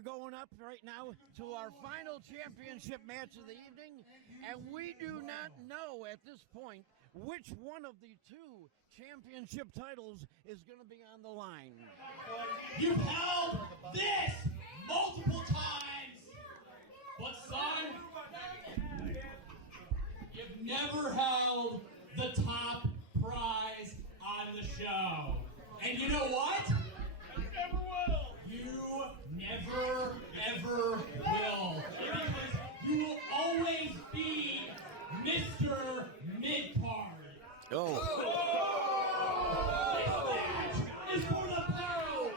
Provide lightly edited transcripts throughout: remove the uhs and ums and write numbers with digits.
are going up right now to our final championship match of the evening, and we do not know at this point which one of the two championship titles is going to be on the line. You've held this multiple times, but son, you've never held the top prize on the show. And you know what? You never will. You never, ever will. Because you will always be Mr. Mid-Card. Oh. This match is for the POWW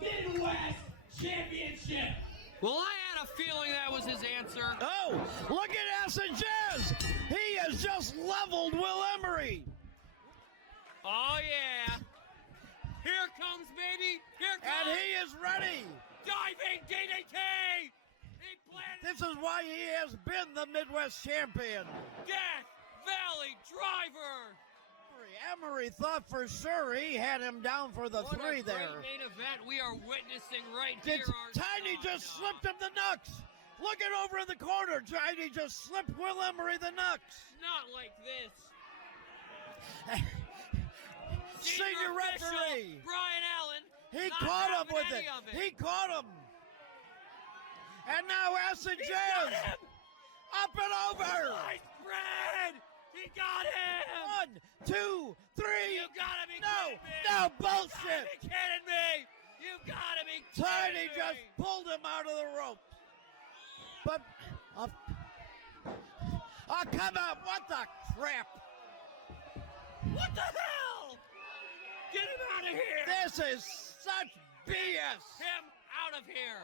Midwest Championship. Well, I had a feeling that was his answer. Oh, look at Acid Jaz. He has just leveled Will Emory. Oh, yeah. Here comes, baby. Here comes. And he is ready. Diving DDT. He planted. This is why he has been the Midwest champion. Death Valley Driver. Emory thought for sure he had him down for the What three a there. great main event we are witnessing right here. Tiny just slipped him the knucks. Looking over in the corner, Tiny just slipped Will Emory the knucks. Not like this. Senior referee Brian Allen. He caught him with it. He caught him. And now Acid Jaz up and over. Sliced bread. He got him. 1, 2, 3. You gotta be No, kidding me. no, You bullshit. gotta be kidding me. You gotta be kidding Tiny me. just pulled him out of the ropes. But, oh, come on, what the crap? What the hell? Get him out of here. This is such BS. Him out of here.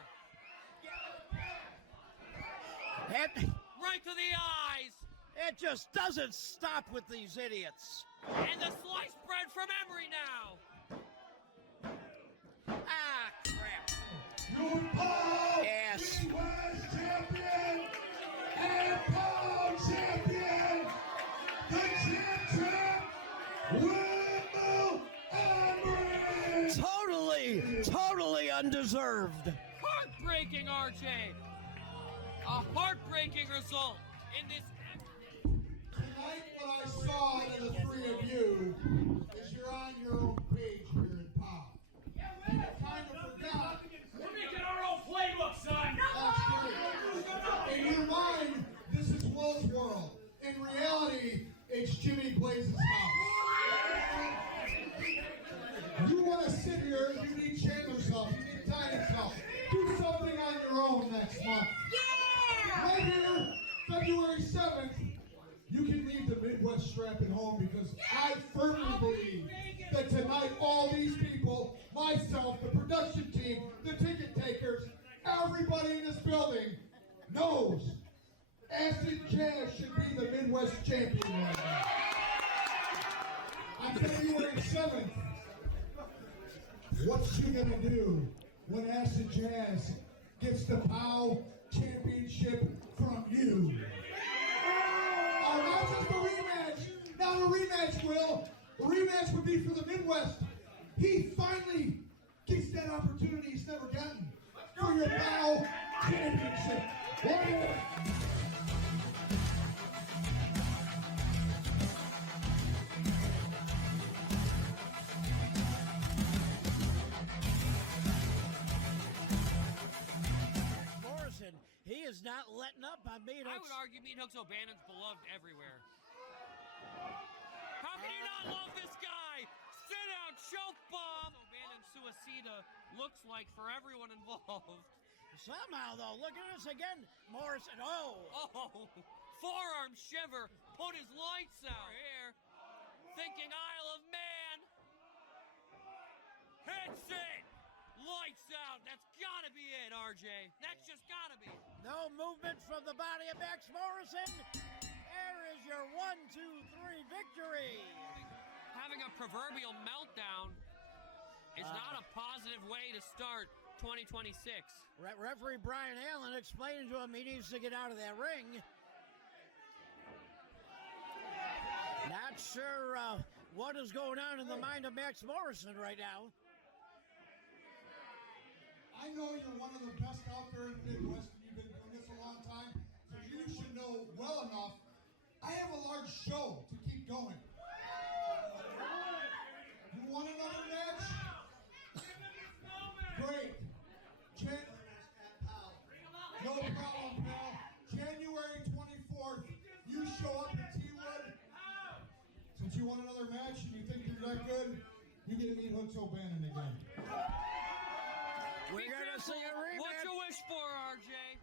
Right to the eyes. It just doesn't stop with these idiots. And the sliced bread from Emory now. Ah, crap. Your POWW Yes. Midwest champion and POWW champion, the champion, Will Emory. Totally undeserved. Heartbreaking, RJ. A heartbreaking result in this. Tonight, what I saw in the three of you is you're on your own page here in POWW. And I kind of forgot. We're making our own playbook, son. That's great. In your mind, this is Will's world. In reality, it's Jimmy Blaze's house. You want to sit here, you need Chandler's help, you need Tiny's help. Do something on your own next month. Yeah! Right here, February 7th, you can leave the Midwest strap at home because I firmly believe that tonight all these people, myself, the production team, the ticket takers, everybody in this building knows Acid Jaz should be the Midwest champion right now. On February 7th, what's she gonna do when Acid Jaz gets the POWW championship from you? Oh, not just a rematch. Not a rematch, Will. A rematch would be for the Midwest. He finally gets that opportunity he's never gotten for your POWW championship. Morrison, he is not letting up on Meathooks. I would argue Meathooks O'Bannon's beloved everywhere. How can you not love this guy? Sit down, choke bomb. O'Bannon suicida looks like for everyone involved. Somehow, though, look at this again. Morrison, Oh, forearm shiver. Put his lights out here. Thinking Isle of Man. Hits it. Lights out. That's gotta be it, RJ. That's just gotta be. no movement from the body of Max Morrison. There is your 1, 2, 3 victory. Having a proverbial meltdown is not a positive way to start 2026. Referee Brian Allen explaining to him he needs to get out of that ring. Not sure what is going on in the mind of Max Morrison right now. I know you're one of the best out there in the Midwest, and you've been doing this a long time, so you should know well enough. I have a large show to keep going. You want another match? Great. No problem, pal. January 24th, you show up at T-Wood. Since you want another match and you think you're that good, you get to meet Meathooks O'Bannon again. We're going to see a rematch. What you wish for, RJ?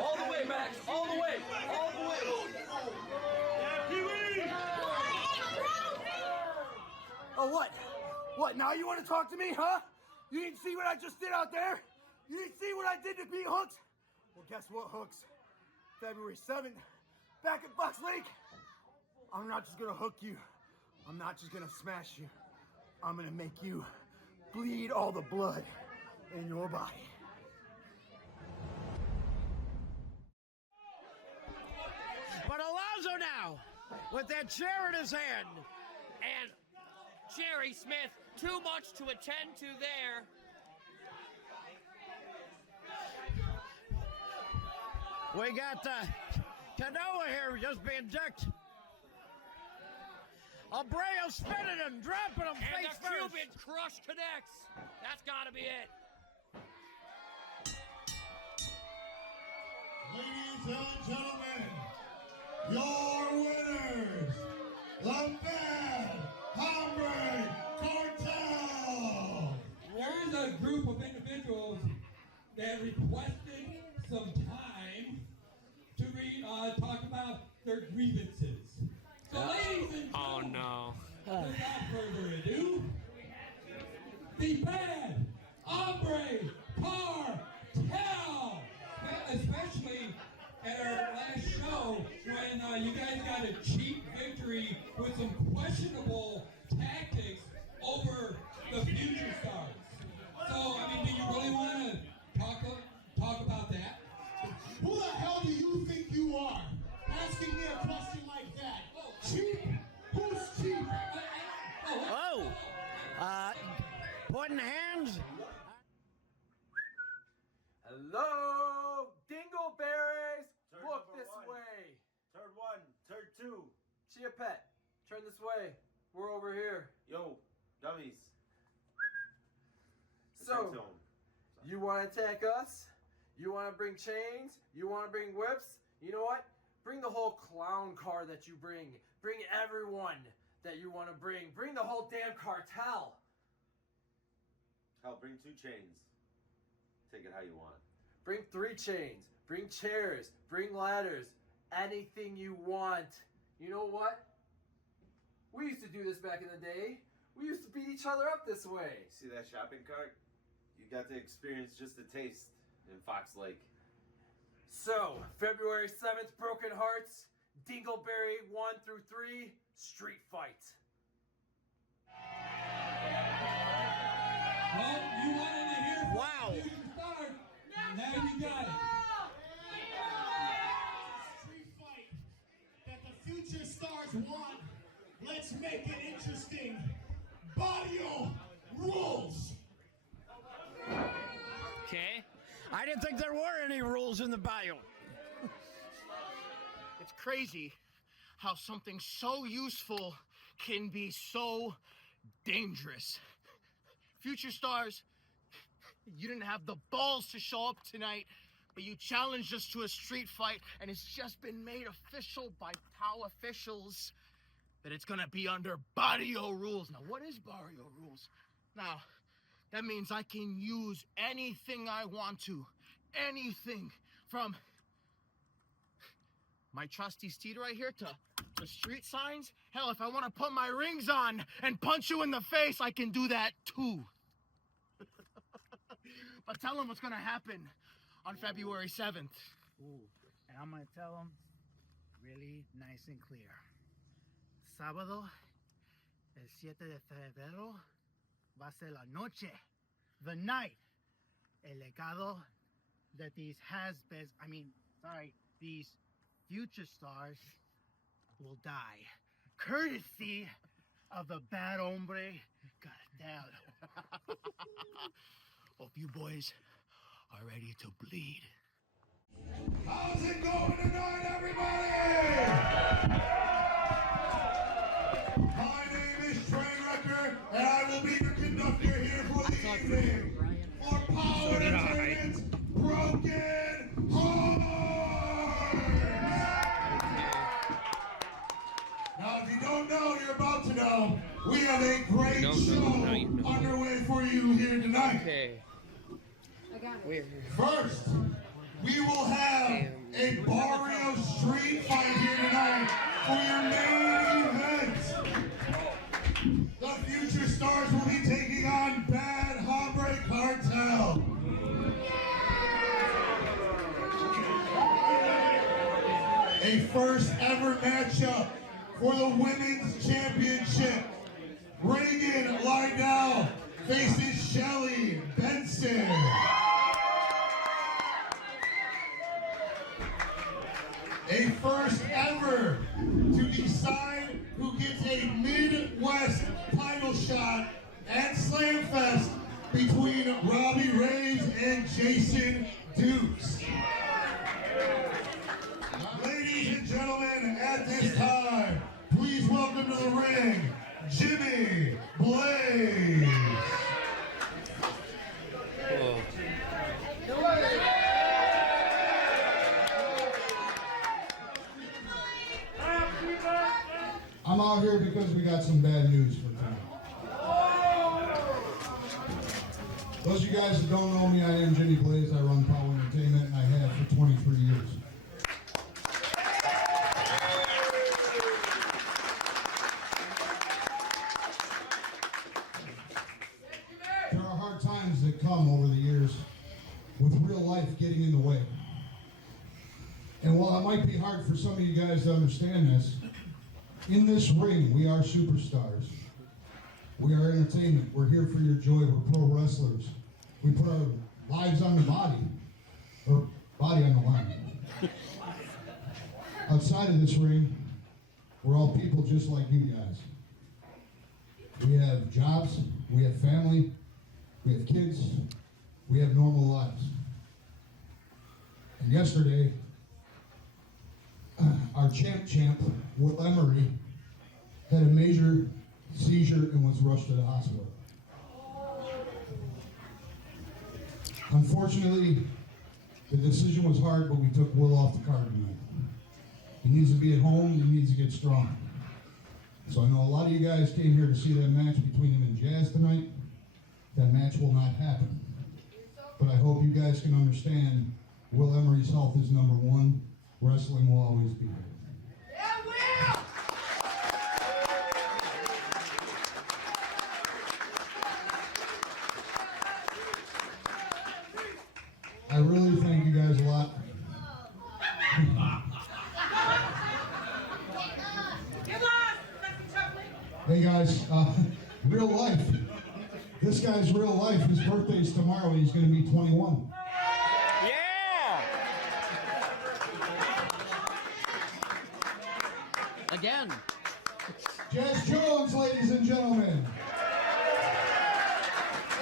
All the way, Max. All the way. All the way. Oh, what? What, now you want to talk to me, huh? You didn't see what I just did out there? You didn't see what I did to beat Hooks? Well, guess what, Hooks? February 7th, back at Fox Lake. I'm not just going to hook you. I'm not just going to smash you. I'm going to make you bleed all the blood in your body. But Alonso now, with that chair in his hand. And Jerry Smith, too much to attend to there. We got Kanoa here just being decked. Abrayo spinning him, dropping him And face the first. Cuban crush connects. That's got to be it. Ladies and gentlemen, your winners, the bad Hombre Cartel. There is a group of individuals that requested some time to talk about their grievances. So, ladies and gentlemen, no. without further ado, the bad Hombre Cartel. Especially at our last show when you guys got a cheap victory with some questionable tactics over the future stars. So, I mean, do you really want to talk about that? Who the hell do you think you are? Asking me a question like that. Cheap? Who's cheap? Oh, pointing hands. Hello, Dingleberries. Look this way. Turn 1, turn 2. Chia Pet, turn this way. We're over here. Yo, dummies. So, you want to attack us? You want to bring chains? You want to bring whips? You know what? Bring the whole clown car that you bring. Bring everyone that you want to bring. Bring the whole damn cartel. Hell, bring 2 chains. Take it how you want. Bring 3 chains. Bring chairs. Bring ladders. Anything you want. You know what? We used to do this back in the day. We used to beat each other up this way. See that shopping cart? You got to experience just a taste in Fox Lake. So, February 7th, Broken Hearts, Dingleberry 1 through 3, Street Fight. Well, you wanted to hear from Wow. the future star. Now you got it. Street fight that the future stars want. Let's make it interesting. Barrio rules. Okay. I didn't think there were any rules in the bio. It's crazy how something so useful can be so dangerous. Future stars, you didn't have the balls to show up tonight, but you challenged us to a street fight, and it's just been made official by POW officials that it's gonna be under barrio rules. Now, what is barrio rules? Now, that means I can use anything I want to. Anything from my trusty steed right here to The street signs? Hell, if I want to put my rings on and punch you in the face, I can do that too. But tell them what's going to happen on February 7th. Ooh, and I'm going to tell them really nice and clear. Sábado, el 7 de febrero, va a ser la noche, the night. El legado that these these future stars will die, courtesy of the bad hombre Cartel. Hope you boys are ready to bleed. How's it going tonight, everybody? My name is Trainwrecker, and I will be your conductor here for the evening. For POWW Entertainment's Broken Hearts. Now, if you don't know, you're about to know. We have a great show underway for you here tonight. Okay. First, we will have a Barrio street fight here tonight for your main event. The future stars will be taking on Bad Hombre Cartel. A first ever matchup for the women's championship. Regan Lydale faces Shelly Benson. A first ever to decide who gets a Midwest title shot at Slamfest between Robbie Reeves and Jason Dukes. Ladies and gentlemen, at this time, please welcome to the ring, Jimmy Blaze. I'm out here because we got some bad news for tonight. Those of you guys that don't know me, I am Jimmy Blaze. I run POWW Entertainment, and I have for 23 years. There are hard times that come over the years with real life getting in the way. And while it might be hard for some of you guys to understand this, in this ring, we are superstars. We are entertainment. We're here for your joy. We're pro wrestlers. We put our lives on the body, or body on the line. Outside of this ring, we're all people just like you guys. We have jobs, we have family, we have kids, we have normal lives. And yesterday, our champ, Will Emory, had a major seizure and was rushed to the hospital. Unfortunately, the decision was hard, but we took Will off the card tonight. He needs to be at home, he needs to get strong. So I know a lot of you guys came here to see that match between him and Jazz tonight. That match will not happen. But I hope you guys can understand Will Emory's health is number one. Wrestling will always be there. Yeah, Will! I really thank you guys a lot. Hey guys, real life. This guy's real life. His birthday's tomorrow. He's going to be 21. Again. Jazz Jones, ladies and gentlemen.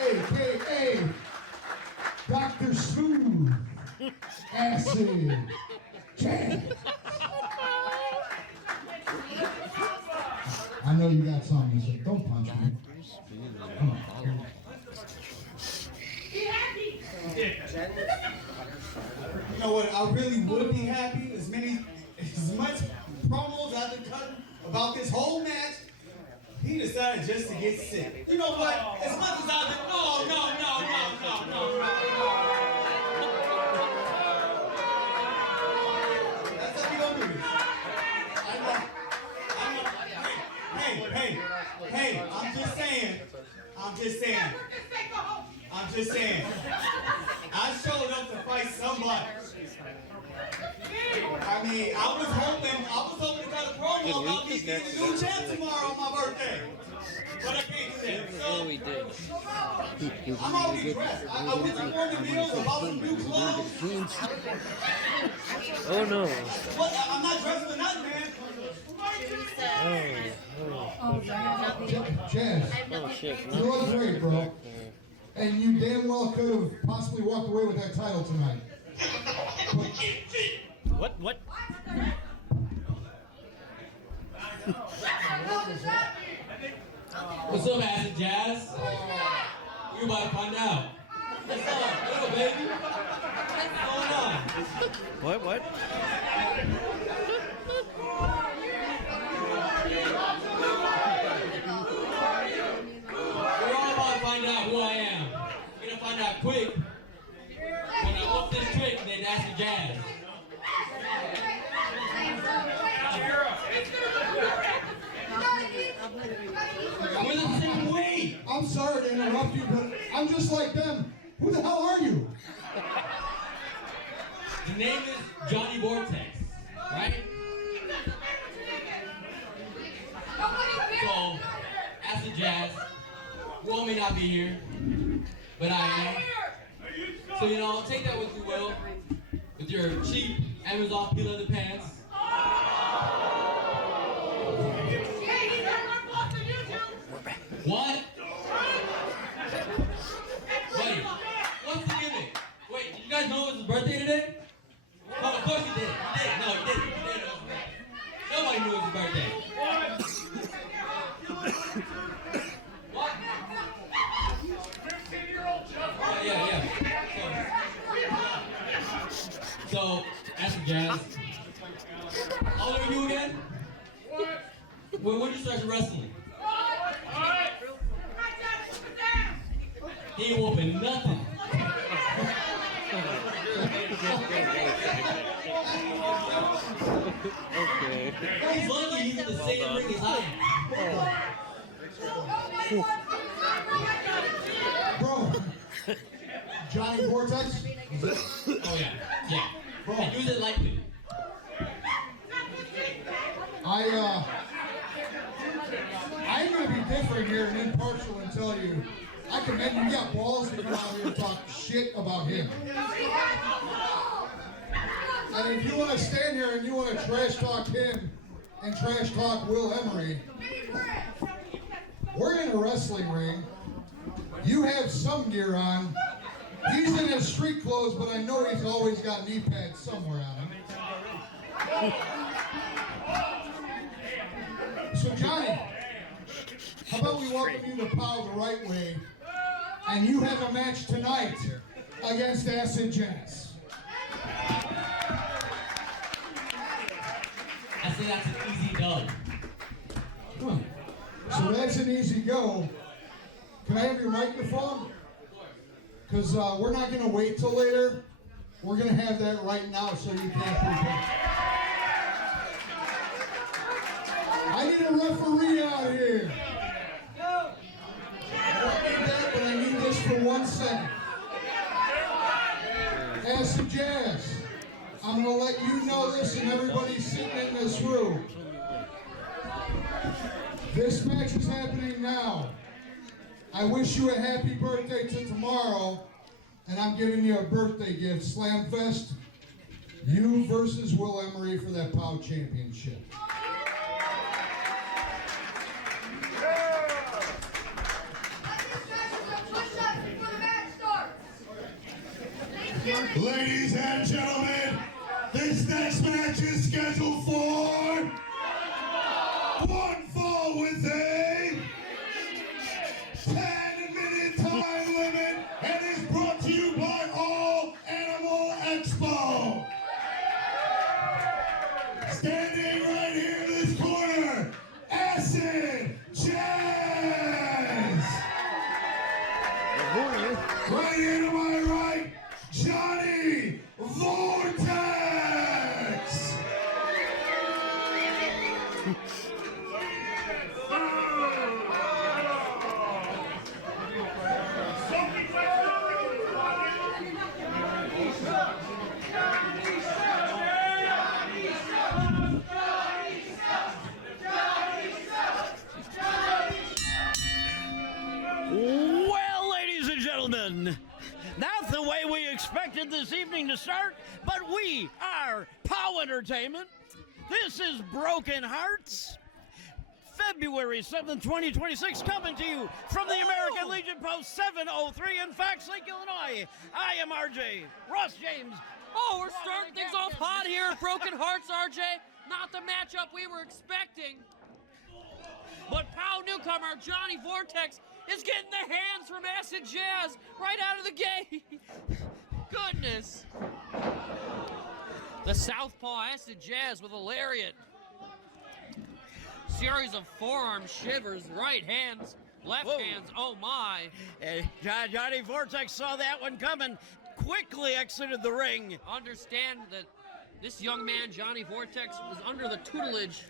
A.K.A. Dr. Smooth. Acid Jaz. I know you got something to say. Don't punch me. Come on. You know what? I really would be happy as much promos I've been cutting about this whole match. He decided just to get sick. You know what? As much as I've been, no. That's how we gonna do this. I know. Hey, I'm just saying. I showed up to fight somebody. I mean, I was hoping to cut a promo about me being the new champ tomorrow on my birthday. But I can't do that. So, we did. I'm already dressed. I went to Morgan Meals about some new clothes. Oh no. What? I'm not dressed for nothing, man. Jazz, Oh shit. you look great, bro. And you damn well could have possibly walked away with that title tonight. What? What's up, Acid Jaz? You about to find out. What's up? Hello, baby. What's going on? What? We're all about to find out who I am. We're gonna find out quick when I up this trick named Acid Jaz. We're the same way. I'm sorry to interrupt you, but I'm just like them. Who the hell are you? The name is Johnny Vortex, right? So, Acid Jaz, Will may not be here, but I am. So, you know, take that with you, Will, with your cheap Amazon peel leather pants. What? Wait, what's the gimmick? Wait, did you guys know it was his birthday today? Oh, of course you did. You did. No, you didn't. You didn't know it was his birthday. Nobody knew it was his birthday. What? 15-year-old Chuck. Yeah. So, Acid Jaz. How old are you again? When did you start wrestling? He ain't whooping nothing. Okay. He's lucky he's in the same ring as I am. Bro, Johnny Vortex? Oh yeah. Bro, And use it lightly. I'm going to be different here and impartial and tell you, I commend you. You got balls to come out here and talk shit about him. And if you want to stand here and you want to trash talk him and trash talk Will Emory, we're in a wrestling ring. You have some gear on. He's in his street clothes, but I know he's always got knee pads somewhere on him. So Johnny, how about we welcome you to POW the right way, and you have a match tonight against Acid Jaz. I say that's an easy dub. So that's an easy go. Can I have your microphone? Because we're not going to wait till later. We're going to have that right now so you can't prepare. I need a referee out here. I don't need that, but I need this for 1 second. Acid Jaz, I'm going to let you know this and everybody sitting in this room. This match is happening now. I wish you a happy birthday to tomorrow, and I'm giving you a birthday gift. Slamfest, you versus Will Emory for that POW championship. Ladies and gentlemen, this next match is scheduled for one fall with a 10-minute time limit and is brought to you by All Animal Expo. Standing right here in this corner, Acid Jaz. Right here to my right, Johnny Vortex. gentlemen, not the way we expected this evening to start, but we are POWW Entertainment. This is Broken Hearts. February 7th, 2026, coming to you from the American Legion Post 703 in Fox Lake, Illinois. I am RJ, Ross James. Oh, we're starting things off hot here at Broken Hearts, RJ. Not the matchup we were expecting. But POW newcomer Johnny Vortex is getting the hands from Acid Jaz right out of the gate. Goodness. The southpaw Acid Jaz with a lariat. Series of forearm shivers, right hands, left hands, oh my. Johnny Vortex saw that one coming, quickly exited the ring. Understand that this young man, Johnny Vortex, was under the tutelage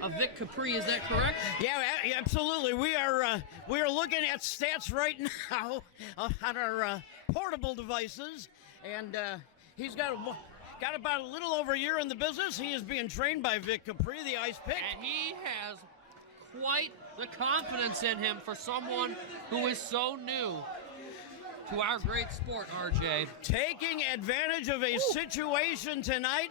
of Vic Capri, is that correct? Yeah, absolutely. We are looking at stats right now on our portable devices, and he's got about a little over a year in the business. He is being trained by Vic Capri, the Ice Pick. And he has quite the confidence in him for someone who is so new to our great sport, RJ. Taking advantage of a situation tonight.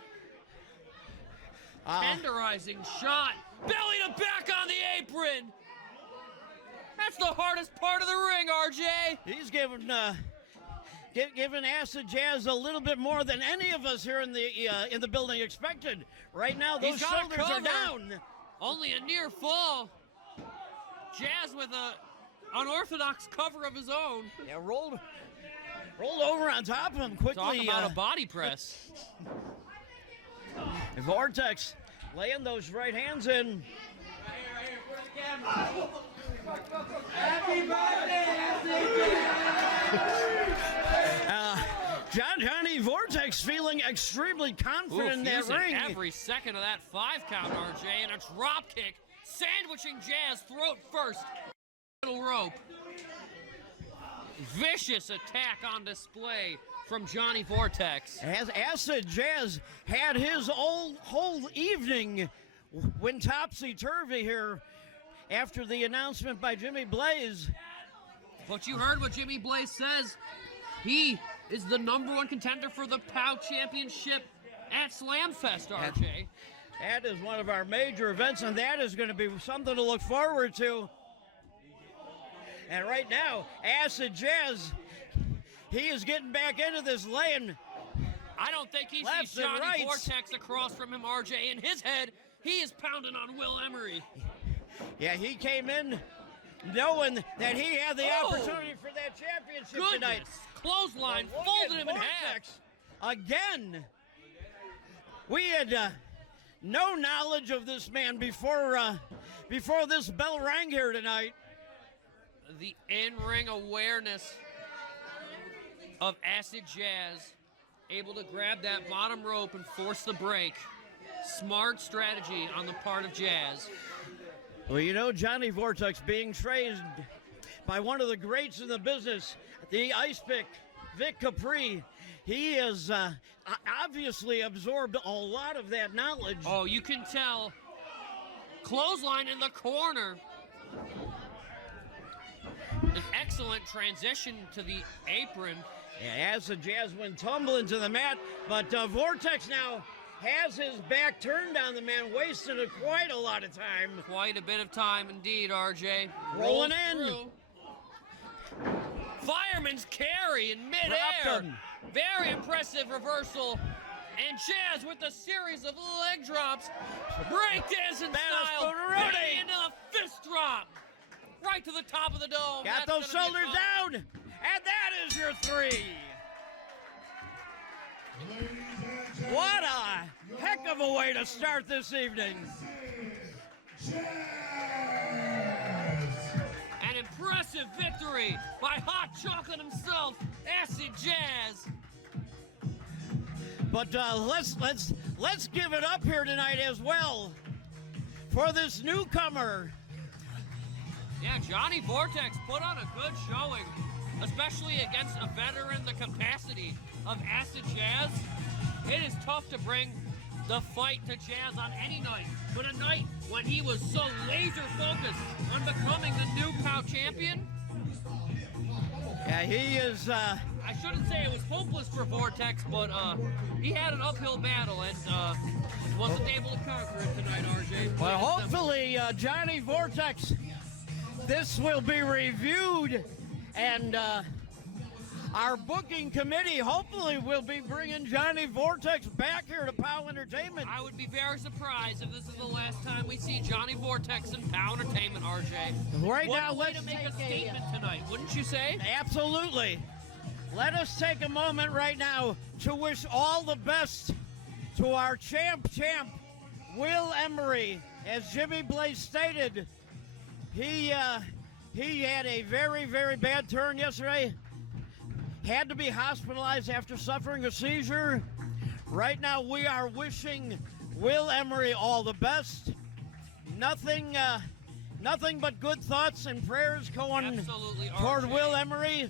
Tenderizing shot. Belly to back on the apron. That's the hardest part of the ring, RJ. He's giving Acid Jaz a little bit more than any of us here in the building expected. Right now, those shoulders are down. Only a near fall. Jaz with a unorthodox cover of his own. Yeah, rolled over on top of him quickly. Talk about a body press. Vortex laying those right hands in. Happy birthday, Johnny Vortex feeling extremely confident in that ring. Every second of that 5 count, RJ, and a drop kick, sandwiching Jaz throat first. Middle rope. Vicious attack on display from Johnny Vortex. As Acid Jaz had his whole evening went topsy-turvy here after the announcement by Jimmy Blaze. But you heard what Jimmy Blaze says. He is the #1 contender for the POW Championship at Slamfest, RJ. That is one of our major events, and that is going to be something to look forward to. And right now, Acid Jaz, he is getting back into this lane. I don't think he sees Johnny Vortex across from him, RJ. In his head, he is pounding on Will Emory. Yeah, he came in knowing that he had the opportunity for that championship tonight. Clothesline, folded him in half. Again. We had no knowledge of this man before this bell rang here tonight. The in-ring awareness of Acid Jaz, able to grab that bottom rope and force the break. Smart strategy on the part of Jaz. Well, you know, Johnny Vortex being trained by one of the greats in the business, the Ice Pick, Vic Capri. He has obviously absorbed a lot of that knowledge. Oh, you can tell. Clothesline in the corner. An excellent transition to the apron. Yeah, Acid Jaz went tumbling to the mat, but Vortex now has his back turned on the man, wasting quite a lot of time. Quite a bit of time indeed, RJ. Rolling in. Fireman's carry in midair. Very impressive reversal. And Jaz with a series of leg drops. Breakdancing style. Right into a fist drop. Right to the top of the dome. Got those shoulders down. And that is your 3. What a heck of a way to start this evening. An impressive victory by Hot Chocolate himself, Acid Jaz. But let's give it up here tonight as well for this newcomer. Yeah, Johnny Vortex put on a good showing, especially against a veteran the capacity of Acid Jaz. It is tough to bring the fight to Jaz on any night, but a night when he was so laser focused on becoming the new POW champion, Yeah, he is. I shouldn't say it was hopeless for Vortex, but he had an uphill battle and wasn't able to conquer it tonight, RJ. Well, hopefully, Johnny Vortex, this will be reviewed, and our booking committee hopefully will be bringing Johnny Vortex back here to POWW Entertainment. I would be very surprised if this is the last time we see Johnny Vortex in POWW Entertainment, RJ. Right what now, a way let's to make take a statement tonight, wouldn't you say? Absolutely. Let us take a moment right now to wish all the best to our champ, Will Emory. As Jimmy Blaze stated, he had a very, very bad turn yesterday. Had to be hospitalized after suffering a seizure. Right now, we are wishing Will Emory all the best. Nothing but good thoughts and prayers going Absolutely, toward RJ. Will Emory.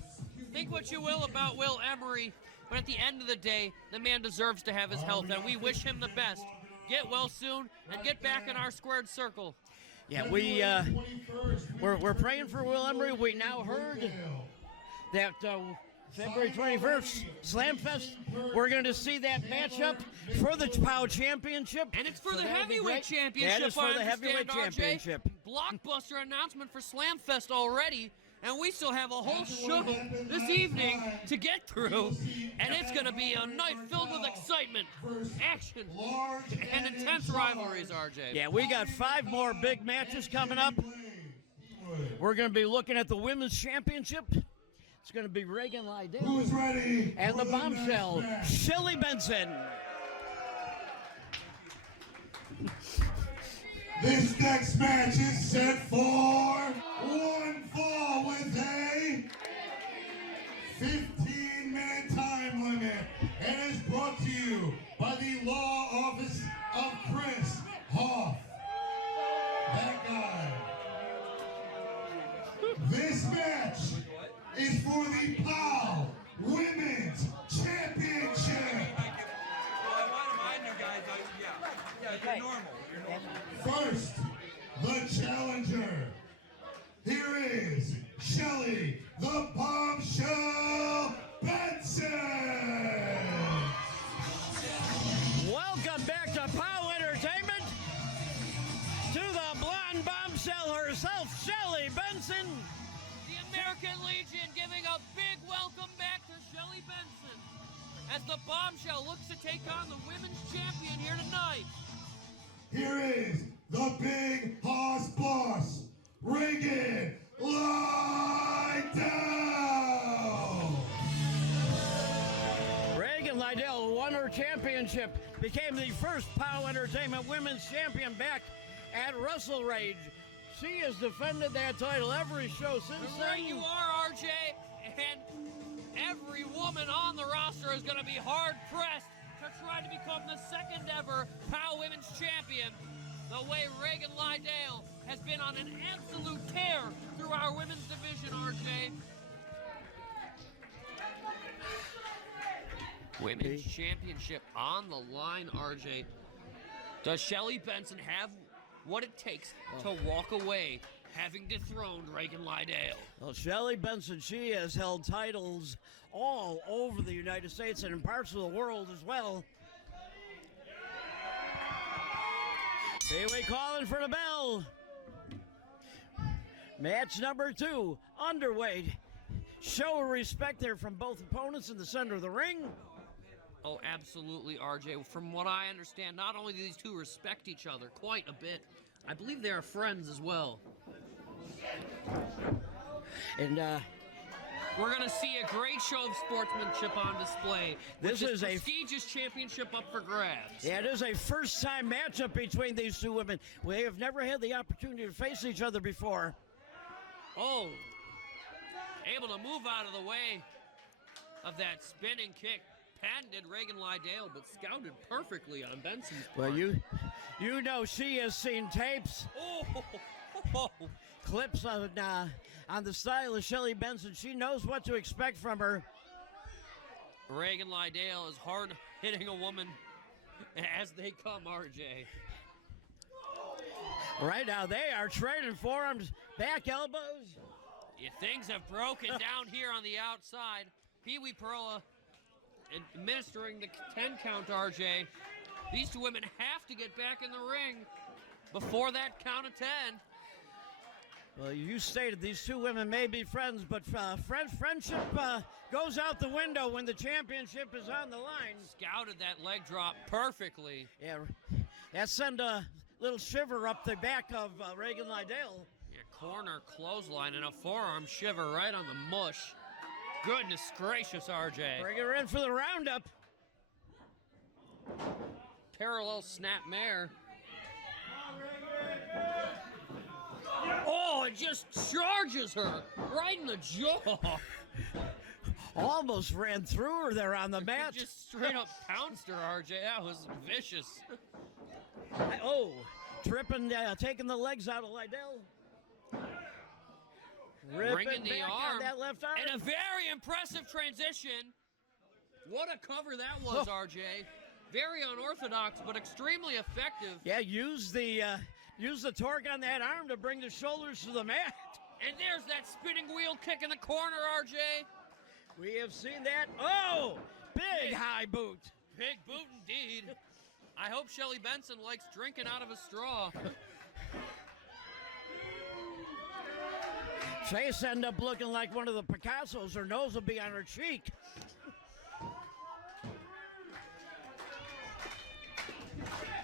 Think what you will about Will Emory, but at the end of the day, the man deserves to have his health, and we wish him the best. Get well soon and get back in our squared circle. Yeah, we're praying for Will Emory. We now heard that February 21st, Slamfest, we're going to see that matchup for the POWW Championship. And it's for the that'll be heavyweight great. championship. That is for the heavyweight championship. Blockbuster announcement for Slamfest already, and we still have a whole show this evening to get through, and it's going to be a night filled with excitement, action, and intense rivalries, RJ. Yeah, we got 5 more big matches coming up. We're going to be looking at the Women's Championship. It's going to be Regan Lydale. Who's ready? And the bombshell, Shelly Benson. This next match is set for one fall with a 15-minute time limit and is brought to you by the Law Office of Chris Hoff. That guy. This match is for the POWW Women's Championship. First, the challenger. Here is Shelly the Bombshell Benson. Welcome back to POWW Entertainment. To the blonde bombshell herself, Shelly Benson. The American Legion giving a big welcome back to Shelly Benson as the bombshell looks to take on the women's champion here tonight. Here is the big hoss boss, Regan Lydale. Regan Lydale won her championship, became the first POWW Entertainment Women's Champion back at Wrestle Rage. She has defended that title every show since then. Right you are, RJ, and every woman on the roster is going to be hard-pressed to try to become the second ever POWW Women's Champion. The way Regan Lydale has been on an absolute tear through our women's division, RJ. Women's Championship on the line, RJ. Does Shelly Benson have what it takes to walk away having dethroned Regan Lydale? Well, Shelly Benson, she has held titles all over the United States and in parts of the world as well. Here we calling for the bell. Match number 2 underway. Show respect there from both opponents in the center of the ring. Oh, absolutely, RJ. From what I understand, not only do these two respect each other quite a bit, I believe they are friends as well. And we're going to see a great show of sportsmanship on display. This is a prestigious championship up for grabs. Yeah, it is a first-time matchup between these two women. We have never had the opportunity to face each other before. Oh, able to move out of the way of that spinning kick. Patented Regan Lydale, but scouted perfectly on Benson's part. Well, you know she has seen tapes, clips on the style of Shelly Benson. She knows what to expect from her. Regan Lydale is hard hitting a woman as they come, RJ. Right now, they are trading forearms, back elbows. Yeah, things have broken down here on the outside. Pee Wee Perella administering the 10 count, RJ. These two women have to get back in the ring before that count of 10. Well, you stated these two women may be friends, but friendship goes out the window when the championship is on the line. Scouted that leg drop perfectly. Yeah, that sent a little shiver up the back of Regan Lydale. Yeah, corner clothesline and a forearm shiver right on the mush. Goodness gracious, RJ. Bring her in for the roundup. Parallel snap mare. Oh, it just charges her right in the jaw. Almost ran through her there on the mat. Just straight up pounced her, RJ. That was vicious. Tripping, taking the legs out of Lydale. Bringing the arm. On that left arm. And a very impressive transition. What a cover that was, RJ. Very unorthodox, but extremely effective. Yeah, use the torque on that arm to bring the shoulders to the mat. And there's that spinning wheel kick in the corner, RJ. We have seen that. Oh, big high boot. Big boot indeed. I hope Shelly Benson likes drinking out of a straw. Face end up looking like one of the Picassos. Her nose will be on her cheek.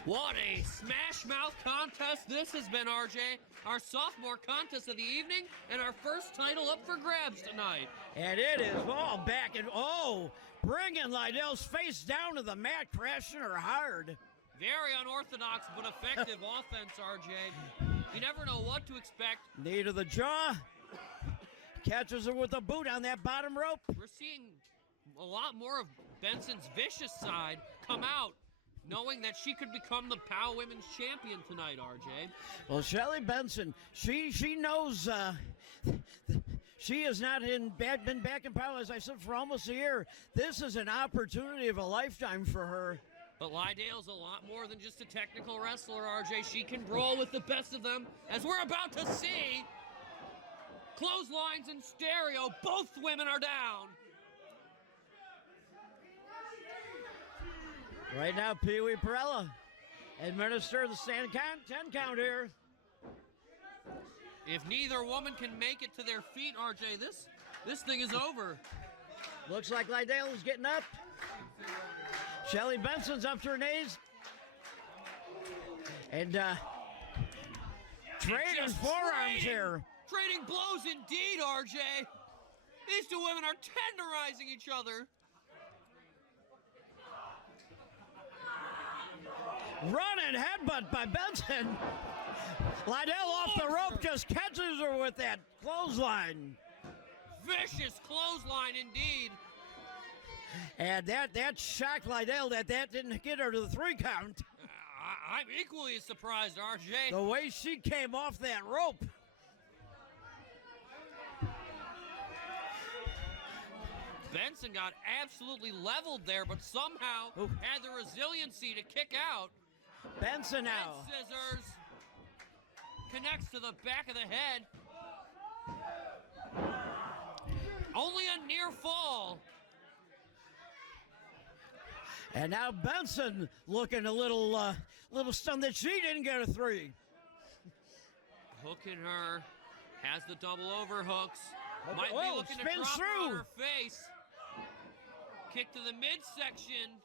What a smash mouth contest this has been, RJ. Our sophomore contest of the evening and our first title up for grabs tonight. And it is all back and bringing Lydale's face down to the mat, crashing her hard. Very unorthodox but effective offense, RJ. You never know what to expect. Knee to the jaw. Catches her with a boot on that bottom rope. We're seeing a lot more of Benson's vicious side come out, knowing that she could become the POW Women's Champion tonight, RJ. Well, Shelly Benson, she knows she has not been back in POW, as I said, for almost a year. This is an opportunity of a lifetime for her. But Lydale's a lot more than just a technical wrestler, RJ. She can brawl with the best of them, as we're about to see. Clotheslines in stereo, both women are down. Right now, Pee Wee Perella administer the 10 count here. If neither woman can make it to their feet, RJ, this thing is over. Looks like Lydale is getting up. Shelly Benson's up to her knees. And trading forearms here. Trading blows indeed, RJ. These two women are tenderizing each other. Running headbutt by Benson. Lydale off the rope, just catches her with that clothesline. Vicious clothesline indeed. And that shocked Lydale that didn't get her to the 3 count. I'm equally as surprised, RJ. The way she came off that rope. Benson got absolutely leveled there, but somehow had the resiliency to kick out. Benson now. Head scissors. Connects to the back of the head. Only a near fall. And now Benson looking a little stunned that she didn't get a 3. Hooking her. Has the double overhooks. Might be looking to spins drop her on through. her face. Kick to the midsection.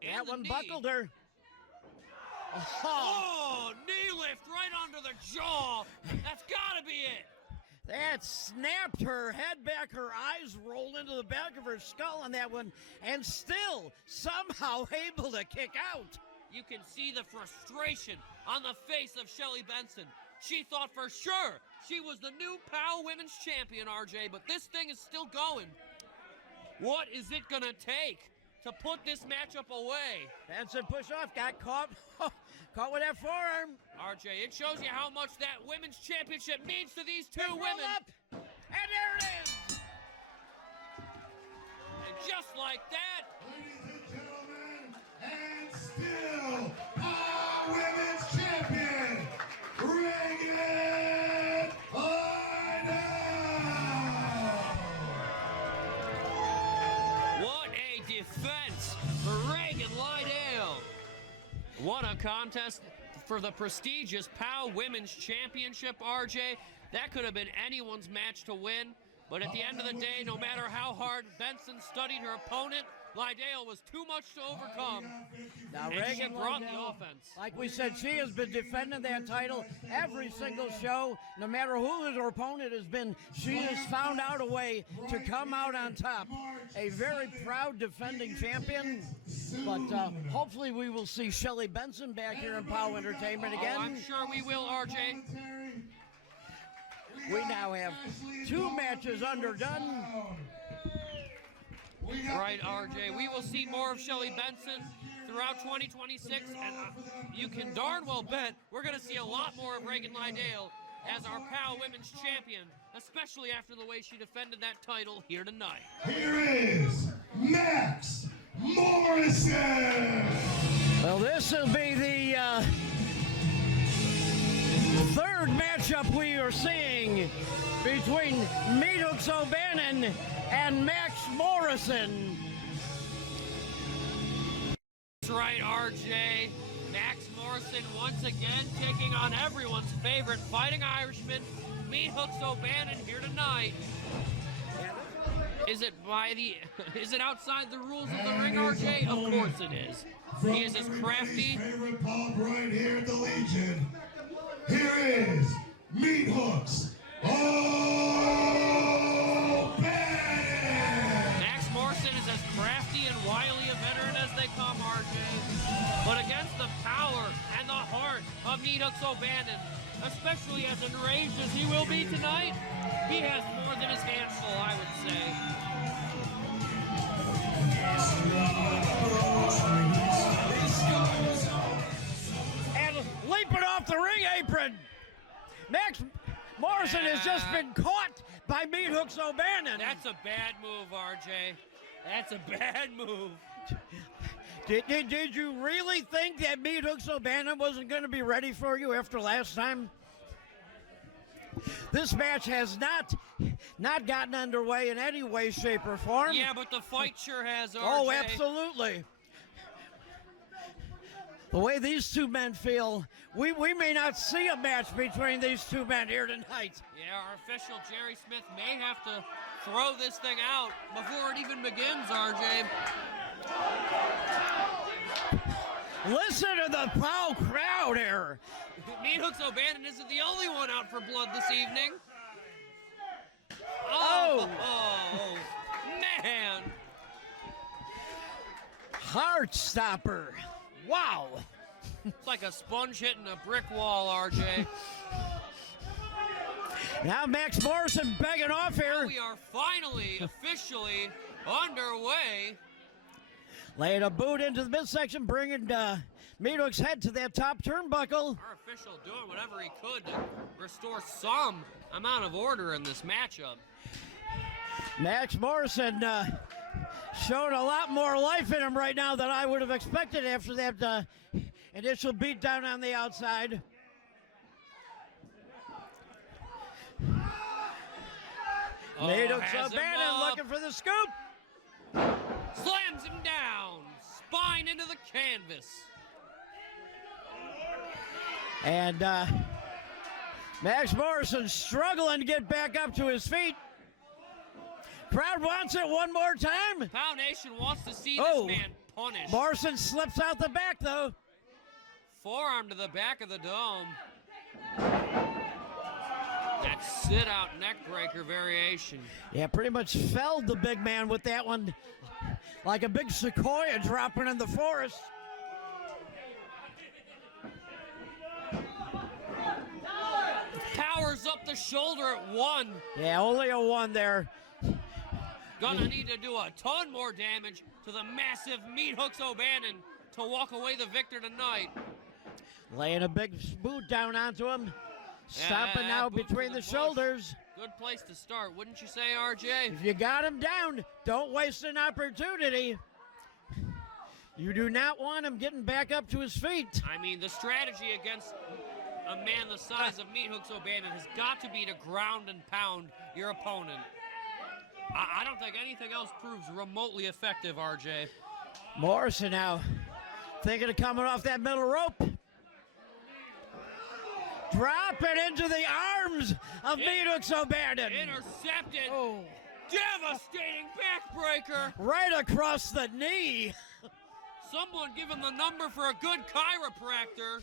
That one knee. buckled her. Oh, knee lift right onto the jaw. That's gotta be it. That snapped her head back, her eyes rolled into the back of her skull on that one, and still somehow able to kick out. You can see the frustration on the face of Shelly Benson. She thought for sure she was the new POW Women's Champion, RJ, but this thing is still going. What is it gonna take to put this matchup away? Benson pushed off, got caught with that forearm. RJ, it shows you how much that women's championship means to these two women. Up, and there it is. And just like that, Ladies and gentlemen, and still POW Women's Champion, Regan Lydale! What a contest for the prestigious POW Women's Championship, RJ. That could have been anyone's match to win, but at the end of the day, no matter how hard Benson studied her opponent, Lydale was too much to overcome. Now, and Regan she brought the Lydale, offense. like we said, she has been defending that title every single show. No matter who her opponent has been, she has found out a way to come out on top. A very proud defending champion. But hopefully we will see Shelly Benson back here in POWW Entertainment again. Oh, I'm sure we will, RJ. We now have 2 matches underdone. Right, RJ. We will see more of Shelly Benson throughout 2026, and you can darn well bet we're going to see a lot more of Regan Lydale as our POW Women's Champion, especially after the way she defended that title here tonight. Here is Max Morrison. Well, this will be the 3rd matchup we are seeing between Meathooks O'Bannon and Max Morrison. That's right, RJ. Max Morrison once again taking on everyone's favorite fighting Irishman, Meathooks O'Bannon, here tonight. Is it outside the rules of the ring, RJ? Of course it is. He is as crafty. Favorite pub right here at the Legion. Here is Meathooks O'Bannon. Max Morrison is as crafty and wily a veteran as they come, RJ. But against the power and the heart of Meathooks O'Bannon, especially as enraged as he will be tonight, he has more than his hands full, I would say. And leaping off the ring apron, Max Morrison has just been caught by Meathooks O'Bannon. That's a bad move, RJ. That's a bad move. Did you really think that Meathooks O'Bannon wasn't going to be ready for you after last time? This match has not gotten underway in any way, shape, or form. Yeah, but the fight sure has, RJ. Oh, absolutely. The way these 2 men feel, we may not see a match between these 2 men here tonight. Yeah, our official Jerry Smith may have to throw this thing out before it even begins, RJ. Listen to the POW crowd here. Meathooks O'Bannon isn't the only one out for blood this evening. Oh, man. Heart stopper. Wow. It's like a sponge hitting a brick wall, RJ. Now Max Morrison begging off here. Now we are finally, officially underway. Laying a boot into the midsection, bringing Meathooks' head to that top turnbuckle. Our official doing whatever he could to restore some amount of order in this matchup. Max Morrison showing a lot more life in him right now than I would have expected after that initial beatdown on the outside. Meathooks O'Bannon looking for the scoop. Slams him down. Spine into the canvas. And Max Morrison struggling to get back up to his feet. Crowd wants it one more time. POW Nation wants to see this man punished. Morrison slips out the back, though. Forearm to the back of the dome. That sit-out neck-breaker variation. Yeah, pretty much felled the big man with that one. Like a big sequoia dropping in the forest. Powers up the shoulder at 1. Yeah, only a 1 there. Gonna need to do a ton more damage to the massive Meathooks O'Bannon to walk away the victor tonight. Laying a big boot down onto him. Stopping now between the shoulders. Good place to start, wouldn't you say, RJ? If you got him down, don't waste an opportunity. You do not want him getting back up to his feet. I mean, the strategy against a man the size of Meathooks O'Bannon has got to be to ground and pound your opponent. I don't think anything else proves remotely effective, RJ. Morrison now Thinking of coming off that middle rope. Drop it into the arms of Meathooks O'Bannon. Intercepted. Oh. Devastating backbreaker. Right across the knee. Someone give him the number for a good chiropractor.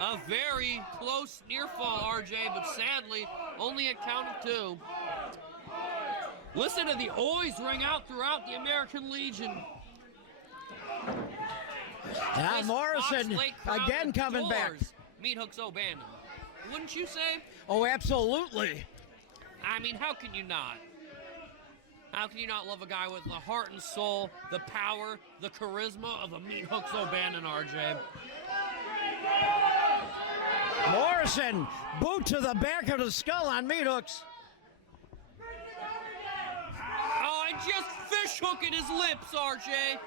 A very close near fall, RJ, but sadly, only a count of 2. Listen to the oys ring out throughout the American Legion. Now This Morrison Fox Lake crowd again coming back. adores Meathooks O'Bannon. Wouldn't you say? Oh, absolutely. I mean, how can you not? How can you not love a guy with the heart and soul, the power, the charisma of a Meathooks O'Bannon, RJ? Morrison, boot to the back of the skull on Meathooks. Oh, and just fish hooking his lips, RJ.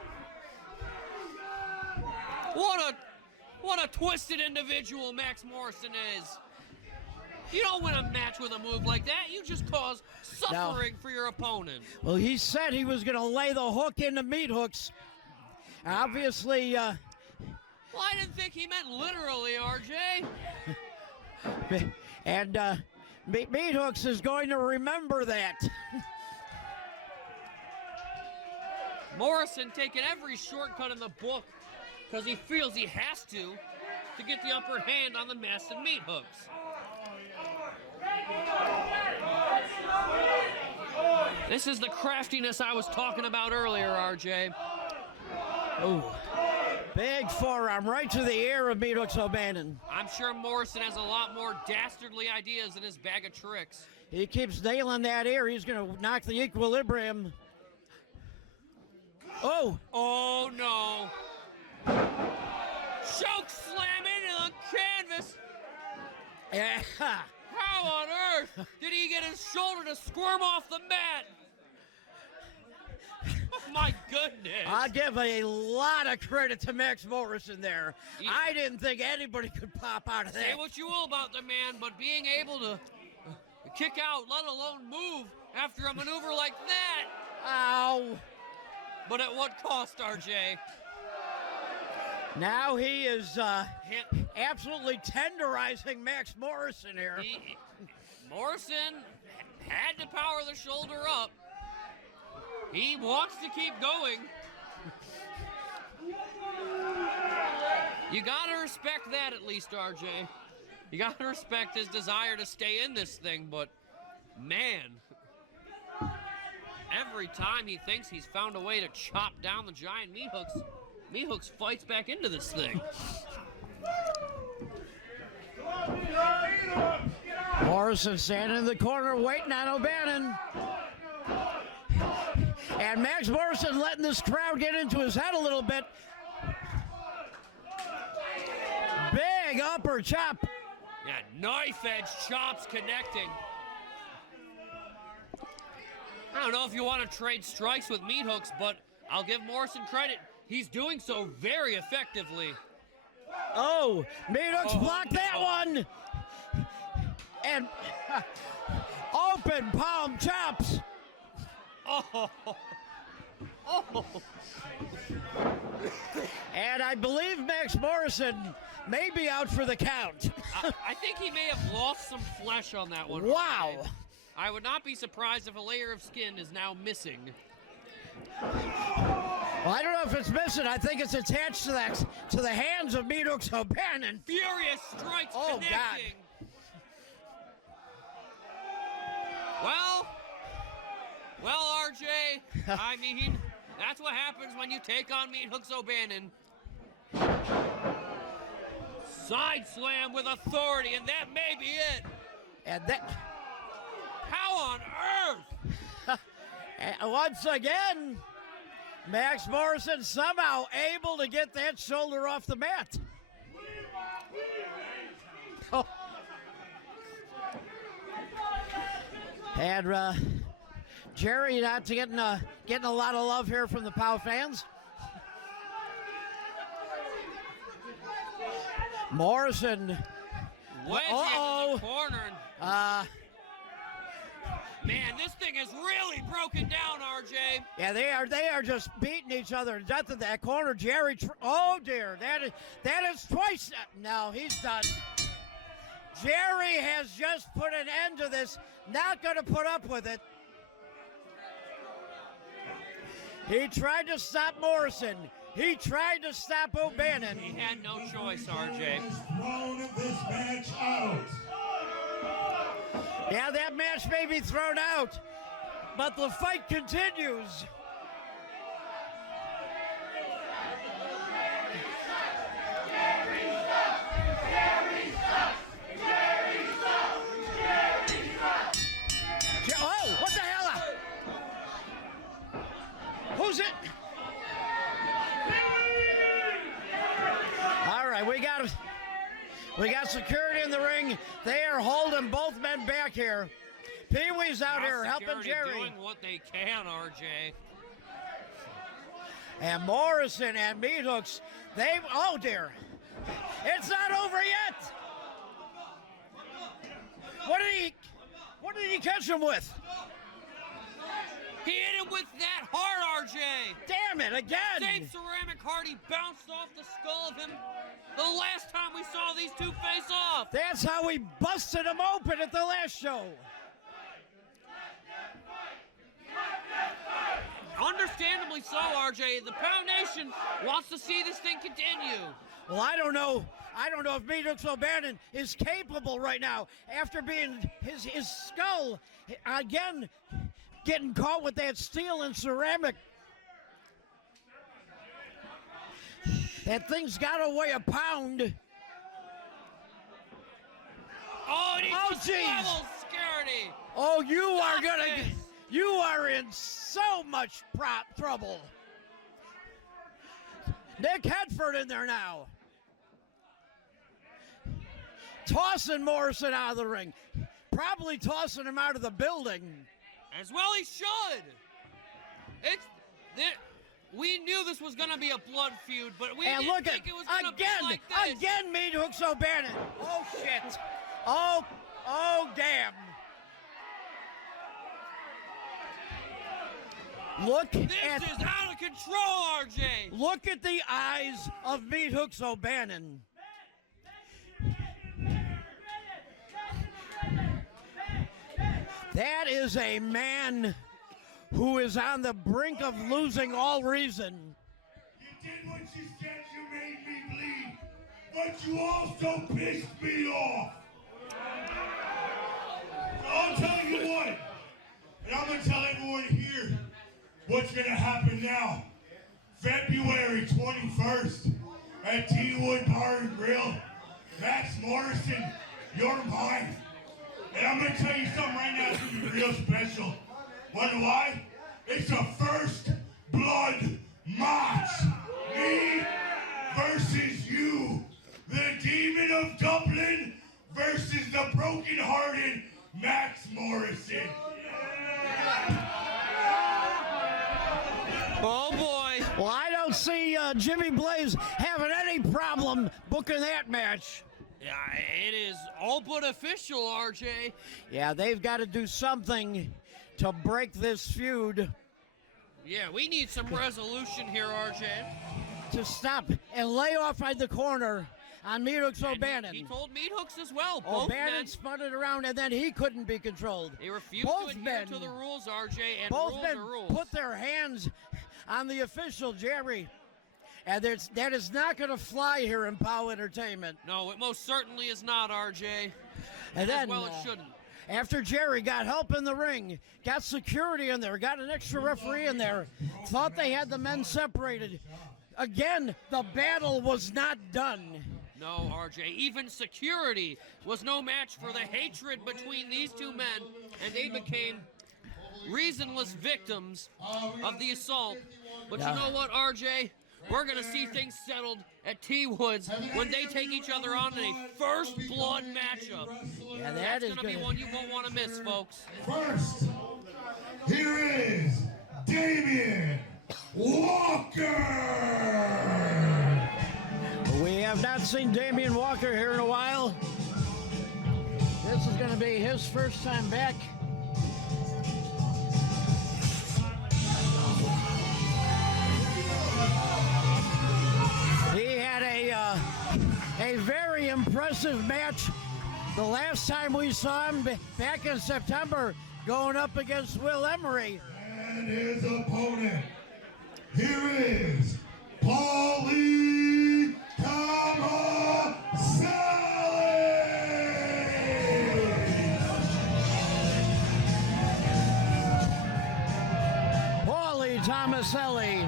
What a twisted individual Max Morrison is. You don't win a match with a move like that. You just cause suffering for your opponent. Well, he said he was going to lay the hook into Meathooks. Obviously, Well, I didn't think he meant literally, RJ. and Meathooks is going to remember that. Morrison taking every shortcut in the book because he feels he has to get the upper hand on the masked Meathooks. This is the craftiness I was talking about earlier, RJ. Oh, big forearm right to the ear of Meathooks O'Bannon. I'm sure Morrison has a lot more dastardly ideas in his bag of tricks. He keeps nailing that ear. He's going to knock the equilibrium. Oh. Oh, no. Choke slam into the canvas. Yeah. How on earth did he get his shoulder to squirm off the mat? Oh, my goodness. I'll give a lot of credit to Max Morrison there. I didn't think anybody could pop out of that. Say what you will about the man, but being able to kick out, let alone move after a maneuver like that. Ow. But at what cost, RJ? Now he is absolutely tenderizing Max Morrison here. Morrison had to power the shoulder up. He wants to keep going. You gotta respect that at least, RJ. You gotta respect his desire to stay in this thing, but man, every time he thinks he's found a way to chop down the giant Meathooks fights back into this thing. Morrison standing in the corner waiting on O'Bannon. And Max Morrison letting this crowd get into his head a little bit. Big upper chop. Yeah, knife edge chops connecting. I don't know if you want to trade strikes with Meathooks, but I'll give Morrison credit. He's doing so very effectively. Oh, Meathooks blocked that one. And open palm chops. Oh. Oh. And I believe Max Morrison may be out for the count. I think he may have lost some flesh on that one. Wow. I would not be surprised if a layer of skin is now missing. Well, I don't know if it's missing. I think it's attached to the hands of Meathooks O'Bannon. Furious strikes connecting. God. Well, RJ, I mean, that's what happens when you take on Meathooks O'Bannon. Side slam with authority, and that may be it. And that... How on earth? And once again, Max Morrison somehow able to get that shoulder off the mat. Oh. And Jerry not getting a lot of love here from the POW fans. Morrison. Wedge into the corner. Man, this thing is really broken down, RJ. Yeah, they are just beating each other to death in that corner. Jerry, oh dear, that is twice. No, he's done. Jerry has just put an end to this. Not going to put up with it. He tried to stop Morrison. He tried to stop O'Bannon. He had no choice, RJ. Thrown this match out. Yeah, that match may be thrown out, but the fight continues. Oh, what the hell? Who's it? All right, we got security in the ring. They are holding both men back here. Pee-wee's out here helping Jerry. Doing what they can, RJ. And Morrison and Meathooks, oh dear. It's not over yet. What did he catch him with? He hit him with that hard, RJ. Damn it, again. Same ceramic heart, he bounced off the skull of him the last time we saw these two face off. That's how we busted him open at the last show. Understandably so, RJ. The Pow Nation wants to see this thing continue. Well, I don't know if Meathooks O'Bannon is capable right now after being his skull again getting caught with that steel and ceramic. That thing's got to weigh a pound. Oh, and he's geez. level security. Oh, you are in so much trouble. Nick Hedford in there now. Tossing Morrison out of the ring. Probably tossing him out of the building. As well he should. We knew this was going to be a blood feud, but we didn't think it was going to be like this. Again, Meathooks O'Bannon. Oh, shit. Oh, damn. This is out of control, RJ. Look at the eyes of Meathooks O'Bannon. That is a man who is on the brink of losing all reason. You did what you said, you made me bleed, but you also pissed me off. So I'll tell you what, and I'm going to tell everyone here what's going to happen now. February 21st at T-Wood Bar and Grill, Max Morrison, you're mine. And I'm going to tell you something right now that's going to be real special. Wonder why? It's a first blood match. Me versus you. The Demon of Dublin versus the broken-hearted Max Morrison. Oh, boy. Well, I don't see Jimmy Blaze having any problem booking that match. Yeah, it is all but official, RJ. Yeah, they've got to do something to break this feud. Yeah, we need some resolution here, RJ. To stop and lay off at the corner on Meathooks O'Bannon. He told Meathooks as well. O'Bannon spun it around, and then he couldn't be controlled. He refused both to adhere men, to the rules, RJ, and both rules men are rules. put their hands on the official, Jerry. And that is not going to fly here in POWW Entertainment. No, it most certainly is not, RJ. And then, well, it shouldn't. After Jerry got help in the ring, got security in there, got an extra referee in there, thought they had the men separated. Again, the battle was not done. No, RJ, even security was no match for the hatred between these two men, and they became reasonless victims of the assault. But you know what, RJ? We're going to see things settled at T-Woods when they take each other on in a first blood matchup. Yeah, that's going to be one you won't want to miss, folks. First, here is Damien Walker. We have not seen Damien Walker here in a while. This is going to be his first time back impressive match. The last time we saw him back in September going up against Will Emory. And his opponent, here is Pauly Thomaselli. Pauly Thomaselli,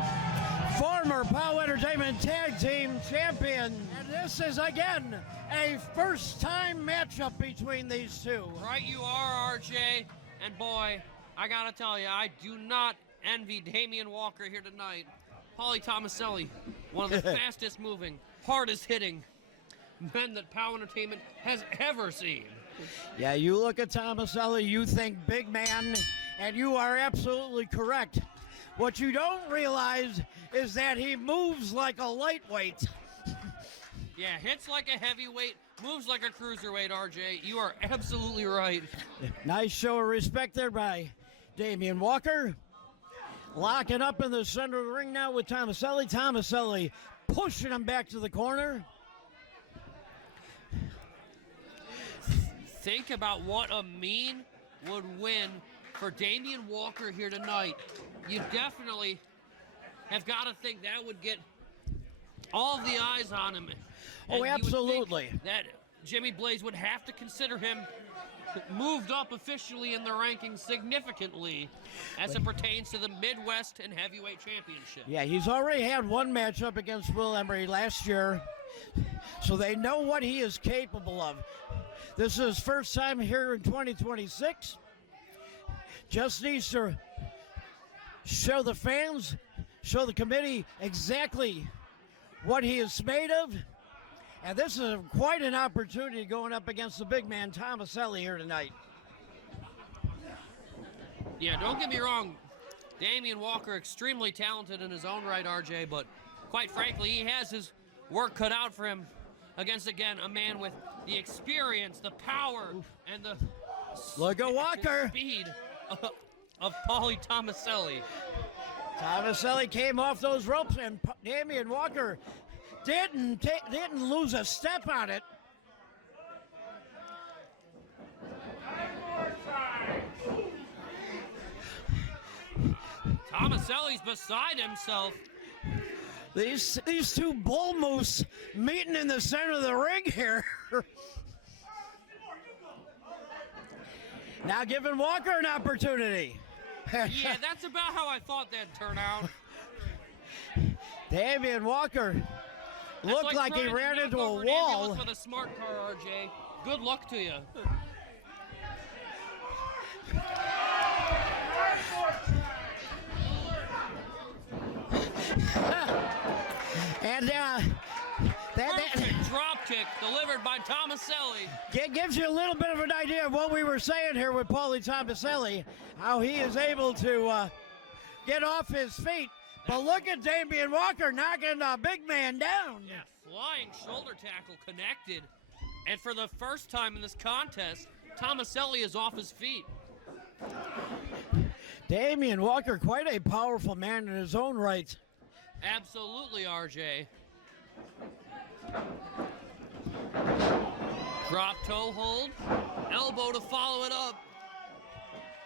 former POWW Entertainment Tag Team Champion. And this is, again, a first-time matchup between these two. Right you are, RJ. And boy, I gotta tell you, I do not envy Damien Walker here tonight. Pauly Thomaselli, one of the fastest moving, hardest hitting men that POWW Entertainment has ever seen. Yeah, you look at Thomaselli, you think big man, and you are absolutely correct. What you don't realize is that he moves like a lightweight. Yeah, hits like a heavyweight, moves like a cruiserweight, RJ. You are absolutely right. Nice show of respect there by Damien Walker. Locking up in the center of the ring now with Thomaselli. Thomaselli pushing him back to the corner. Think about what a mean would win for Damien Walker here tonight. You definitely have got to think that would get all of the eyes on him. Oh, And absolutely. you would think that Jimmy Blaze would have to consider him moved up officially in the rankings significantly as it pertains to the Midwest and Heavyweight Championship. Yeah, he's already had one matchup against Will Emory last year, so they know what he is capable of. This is his first time here in 2026. Just needs to show the fans, show the committee exactly what he is made of. And this is quite an opportunity going up against the big man, Thomaselli, here tonight. Yeah, don't get me wrong. Damien Walker, extremely talented in his own right, RJ, but quite frankly, he has his work cut out for him against, again, a man with the experience, the power, and the Look at Walker. speed of Pauly Thomaselli. Thomaselli came off those ropes, and Damien Walker didn't lose a step on it. Thomaselli's beside himself. These two bull moose meeting in the center of the ring here. Now giving Walker an opportunity. Yeah, that's about how I thought that'd turn out. Damien Walker looked like he ran into a wall. With a smart car, RJ. Good luck to you. And that drop kick delivered by Thomaselli. gives you a little bit of an idea of what we were saying here with Pauly Thomaselli, how he is able to get off his feet. But look at Damien Walker knocking the big man down. Yeah, flying shoulder tackle connected. And for the first time in this contest, Thomaselli is off his feet. Damien Walker, quite a powerful man in his own right. Absolutely, RJ. Drop toe hold. Elbow to follow it up.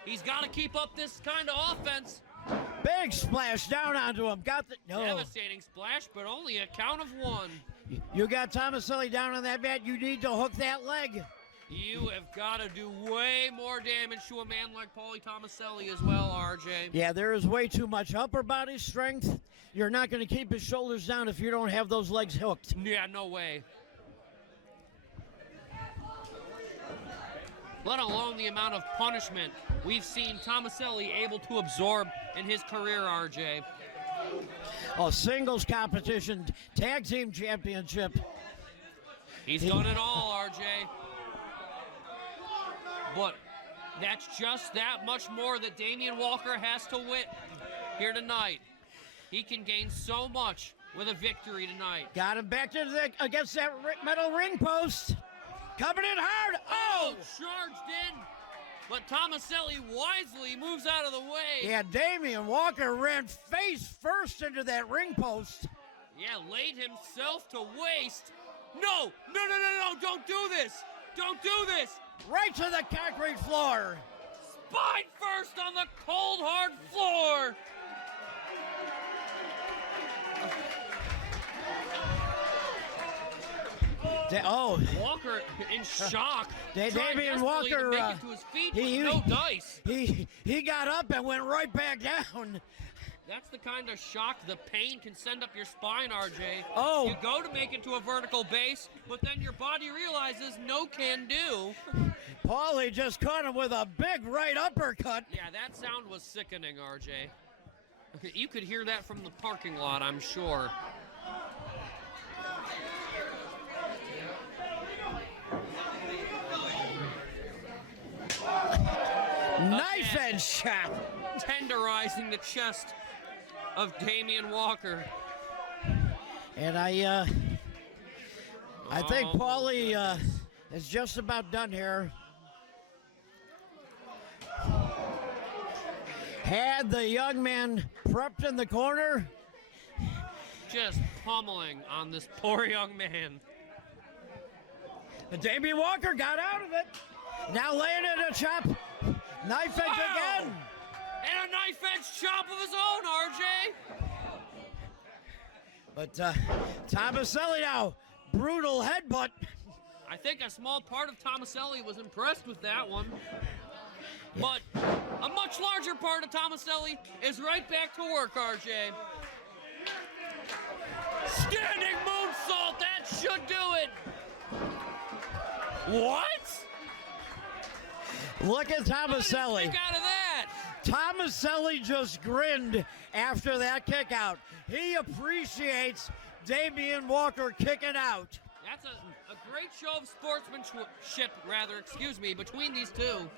He's got to keep up this kind of offense. Big splash down onto him. Got the Devastating splash, but only a count of one. You got Thomaselli down on that mat. You need to hook that leg. You have got to do way more damage to a man like Pauly Thomaselli as well, RJ. Yeah, there is way too much upper body strength. You're not going to keep his shoulders down if you don't have those legs hooked. Yeah, no way. Let alone the amount of punishment we've seen Thomaselli able to absorb in his career, RJ. A singles competition, tag team championship. He's done it all, RJ. But that's just that much more that Damien Walker has to win here tonight. He can gain so much with a victory tonight. Got him back to against that metal ring post. Coming in hard. Oh! Charged in. But Thomaselli wisely moves out of the way. Yeah, Damien Walker ran face first into that ring post. Yeah, laid himself to waste No, don't do this. Don't do this. Right to the concrete floor. Spine first on the cold, hard floor. Walker in shock. Damien Walker, to make it to his feet with no dice. He got up and went right back down. That's the kind of shock the pain can send up your spine, RJ. Oh. You go to make it to a vertical base, but then your body realizes no can do. Pauly just caught him with a big right uppercut. Yeah, that sound was sickening, RJ. You could hear that from the parking lot, I'm sure. Knife edge shot. Tenderizing the chest of Damien Walker. And I think Pauly is just about done here. Had the young man prepped in the corner. Just pummeling on this poor young man. Damien Walker got out of it. Now laying in a chop. Knife edge again. And a knife edge chop of his own, RJ. But Thomaselli now, brutal headbutt. I think a small part of Thomaselli was impressed with that one. But a much larger part of Thomaselli is right back to work, RJ. Standing moonsault, that should do it. What? Look at Thomaselli. Kick out of that. Thomaselli just grinned after that kick out. He appreciates Damien Walker kicking out. That's a great show of sportsmanship, between these two.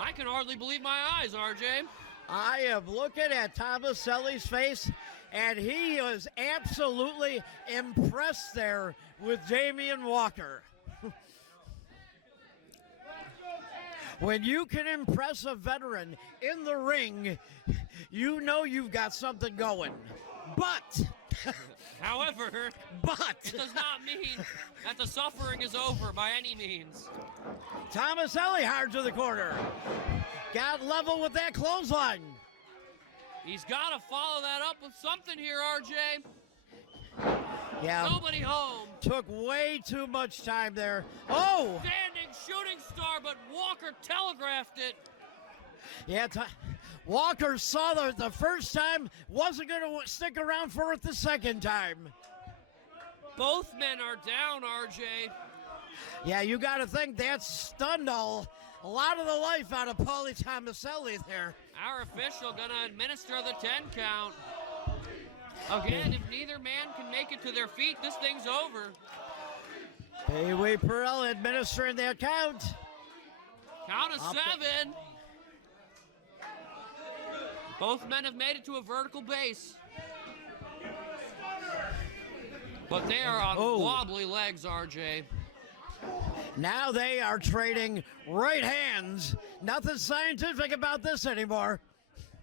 I can hardly believe my eyes, RJ. I am looking at Thomaselli's face, and he is absolutely impressed there with Damien Walker. When you can impress a veteran in the ring, you know you've got something going. But, however, it does not mean that the suffering is over by any means. Thomaselli hard to the corner. Got level with that clothesline. He's got to follow that up with something here, RJ. Yeah. Nobody home. Took way too much time there. Oh! Standing shooting star, but Walker telegraphed it. Yeah, Walker saw the first time, wasn't going to stick around for it the second time. Both men are down, RJ. Yeah, you got to think that stunned a lot of the life out of Pauly Thomaselli there. Our official going to administer the 10 count. Again, if neither man can make it to their feet, this thing's over. Pee-wee Pearl administering that count. Count of 7. Both men have made it to a vertical base. But they are on wobbly legs, RJ. Now they are trading right hands. Nothing scientific about this anymore.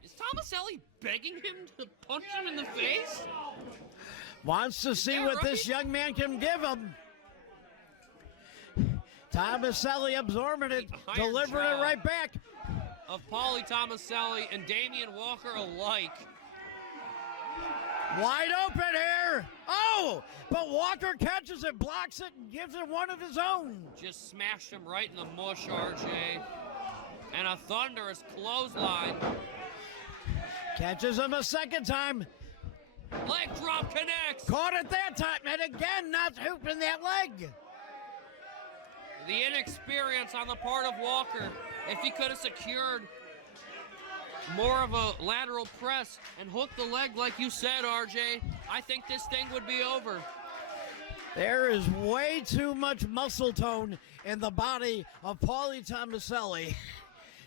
Is Thomaselli begging him to punch him in the face? Wants to see what this young man can give him. Thomaselli absorbing it, delivering it right back. Of Pauly Thomaselli and Damien Walker alike. Wide open here. Oh, but Walker catches it, blocks it, and gives it one of his own. Just smashed him right in the mush, RJ. And a thunderous clothesline. Catches him a second time. Leg drop connects. Caught it that time, and again, not hooping that leg. The inexperience on the part of Walker. If he could have secured more of a lateral press and hooked the leg like you said, RJ, I think this thing would be over. There is way too much muscle tone in the body of Pauly Thomaselli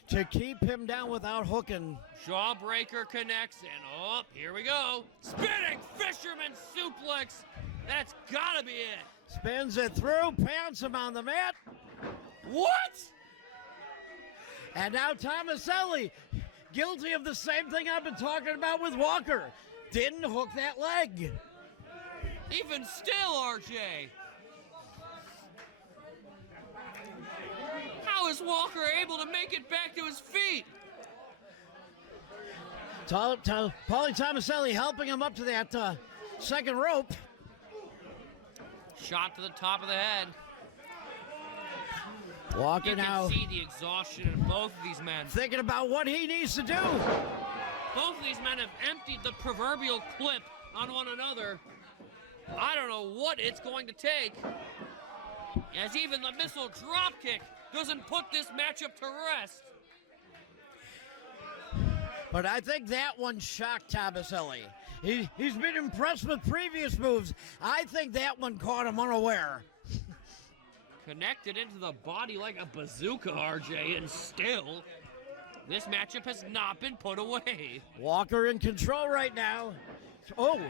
to keep him down without hooking. Jawbreaker connects, and here we go. Spinning fisherman suplex. That's gotta be it. Spins it through, pounds him on the mat. What? And now Thomaselli, guilty of the same thing I've been talking about with Walker. Didn't hook that leg. Even still, RJ. How is Walker able to make it back to his feet? Pauly Thomaselli helping him up to that second rope. Shot to the top of the head. Walker You now can see the exhaustion in both of these men. thinking about what he needs to do. Both of these men have emptied the proverbial clip on one another. I don't know what it's going to take, as even the missile dropkick doesn't put this matchup to rest. But I think that one shocked Thomaselli. He's been impressed with previous moves. I think that one caught him unaware. Connected into the body like a bazooka, RJ, and still, this matchup has not been put away. Walker in control right now. Oh,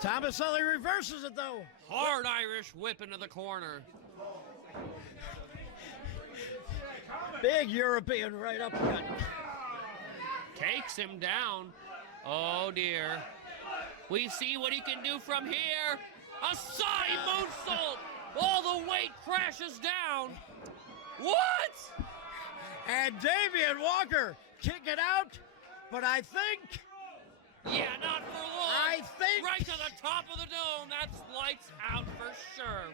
Thomaselli reverses it though. Hard Irish whip into the corner. Big European right uppercut. Takes him down. Oh dear. We see what he can do from here. A side moonsault. All the weight crashes down. What? And Damien Walker kick it out, but I think. Yeah, not for long. I think. Right to the top of the dome. That's lights out for sure.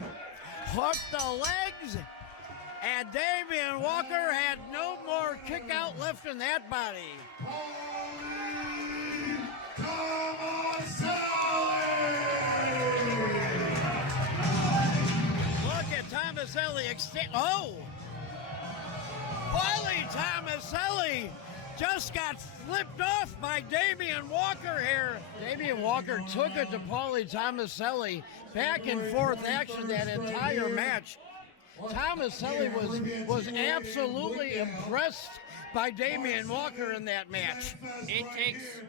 Hooked the legs, and Damien Walker had no more kick out left in that body. Look at Thomaselli extend. Oh! Pauly Thomaselli just got flipped off by Damien Walker here. Damien Walker took it to Pauly Thomaselli. Back and forth action that entire match. Thomaselli was absolutely impressed by Damien Walker in that match. It takes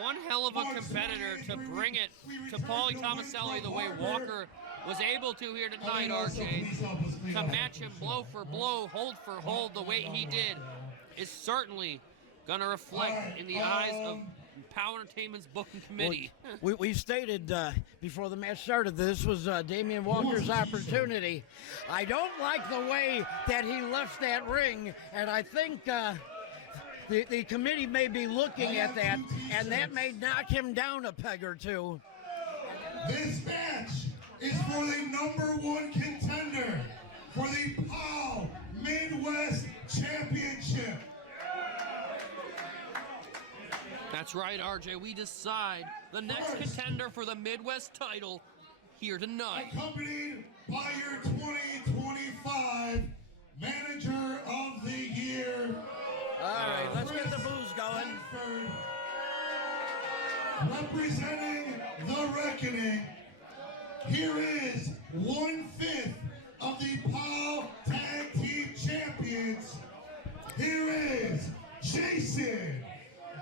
one hell of a competitor to bring it to Pauly Thomaselli the way Walker was able to here tonight, RJ. To match him blow for blow, hold for hold the way he did is certainly going to reflect in the eyes of POWW Entertainment's booking committee. We stated before the match started this was Damien Walker's opportunity. I don't like the way that he left that ring, and I think the committee may be looking at that, and that may knock him down a peg or two. This match is for the #1 contender for the POWW Midwest Championship. That's right, RJ. We decide the next contender for the Midwest title here tonight. Accompanied by your 2025 Manager of the Year. All right, let's get the booze going. Representing the Reckoning, here is 1/5 of the POWW Tag Team Champions. Here is Jason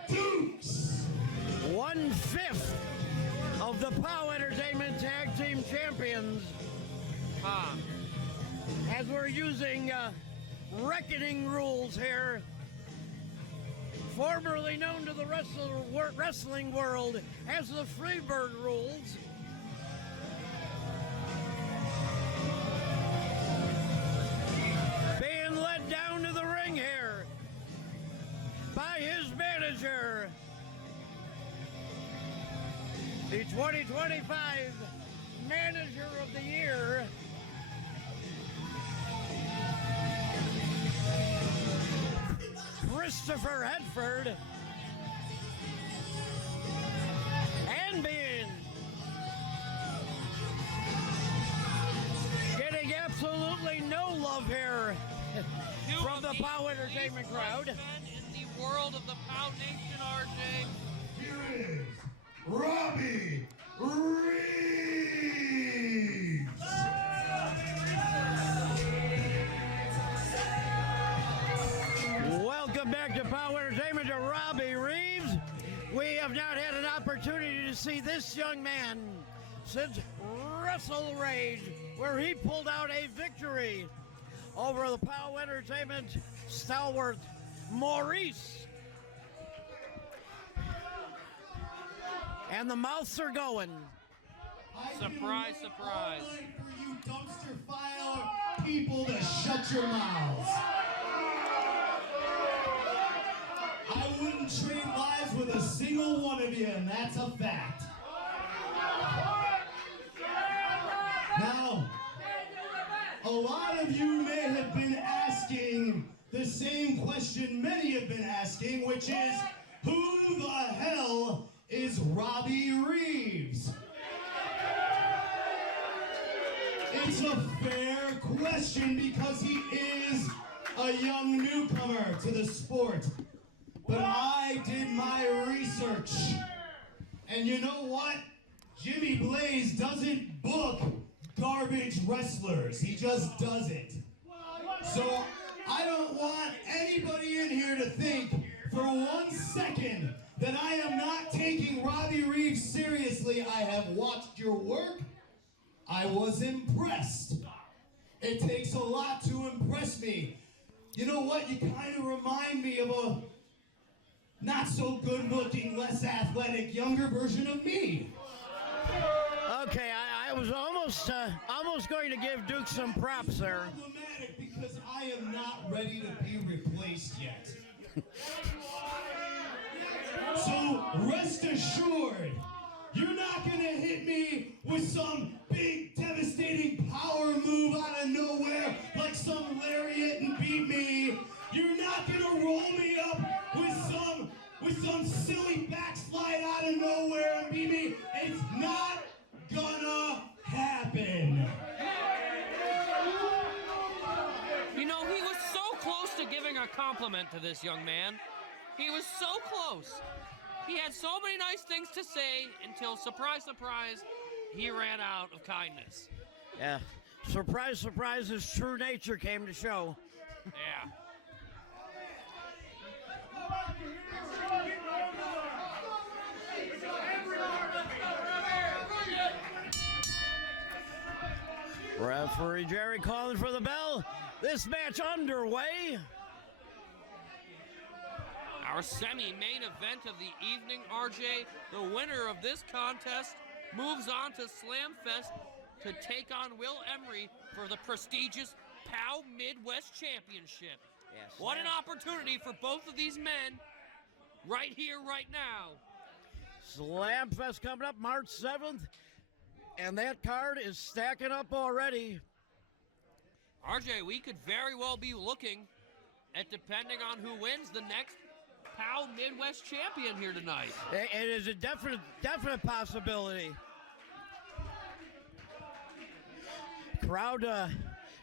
Dukes. 1/5 of the POWW Entertainment Tag Team Champions. As we're using reckoning rules here, formerly known to the wrestling world as the Freebird rules. Being led down to the ring here by his manager, the 2025 Manager of the Year, Christopher Hedford, and being getting absolutely no love here from the POWW Entertainment crowd. In the world of the POWW Nation, RJ. Here is Robbie Reeves. Welcome back to POWW Entertainment to Robbie Reeves. We have not had an opportunity to see this young man since Wrestle Rage, where he pulled out a victory over the POWW Entertainment stalwart Maurice. And the mouths are going. Surprise, surprise. All night for you dumpster fire people to shut your mouths. I wouldn't trade lives with a single one of you, and that's a fact. Now, a lot of you may have been asking the same question many have been asking, which is, who the hell is Robbie Reeves? It's a fair question because he is a young newcomer to the sport. But I did my research. And you know what? Jimmy Blaze doesn't book garbage wrestlers. He just does it. So I don't want anybody in here to think for 1 second that I am not taking Robbie Reeves seriously. I have watched your work. I was impressed. It takes a lot to impress me. You know what? You kind of remind me of a not so good looking, less athletic, younger version of me. Okay, I was almost going to give Duke some props there. Problematic because I am not ready to be replaced yet. So rest assured, you're not gonna hit me with some big devastating power move out of nowhere like some lariat and beat me. You're not gonna roll me up with some silly backslide out of nowhere and beat me. It's not gonna happen. You know, he was so close to giving a compliment to this young man. He was so close. He had so many nice things to say until, surprise, surprise, he ran out of kindness. Yeah. Surprise, surprise, his true nature came to show. Yeah. Referee Jerry calling for the bell. This match underway. Our semi-main event of the evening, RJ, the winner of this contest moves on to Slamfest to take on Will Emory for the prestigious POW Midwest Championship. Yes. What an opportunity for both of these men right here, right now. Slamfest coming up March 7th, and that card is stacking up already. RJ, we could very well be looking at, depending on who wins, the next POW Midwest champion here tonight. It is a definite possibility. Crowd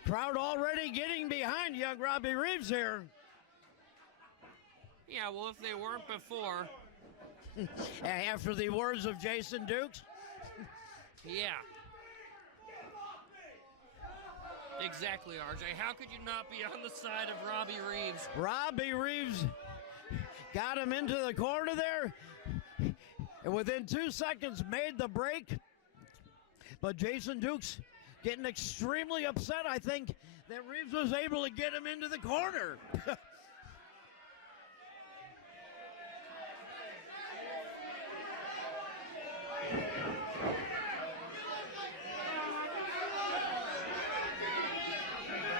already getting behind young Robbie Reeves here. Yeah, well, if they weren't before. After the words of Jason Dukes. Yeah. Exactly, RJ. How could you not be on the side of Robbie Reeves? Robbie Reeves got him into the corner there, and within 2 seconds made the break. But Jason Dukes getting extremely upset, I think, that Reeves was able to get him into the corner.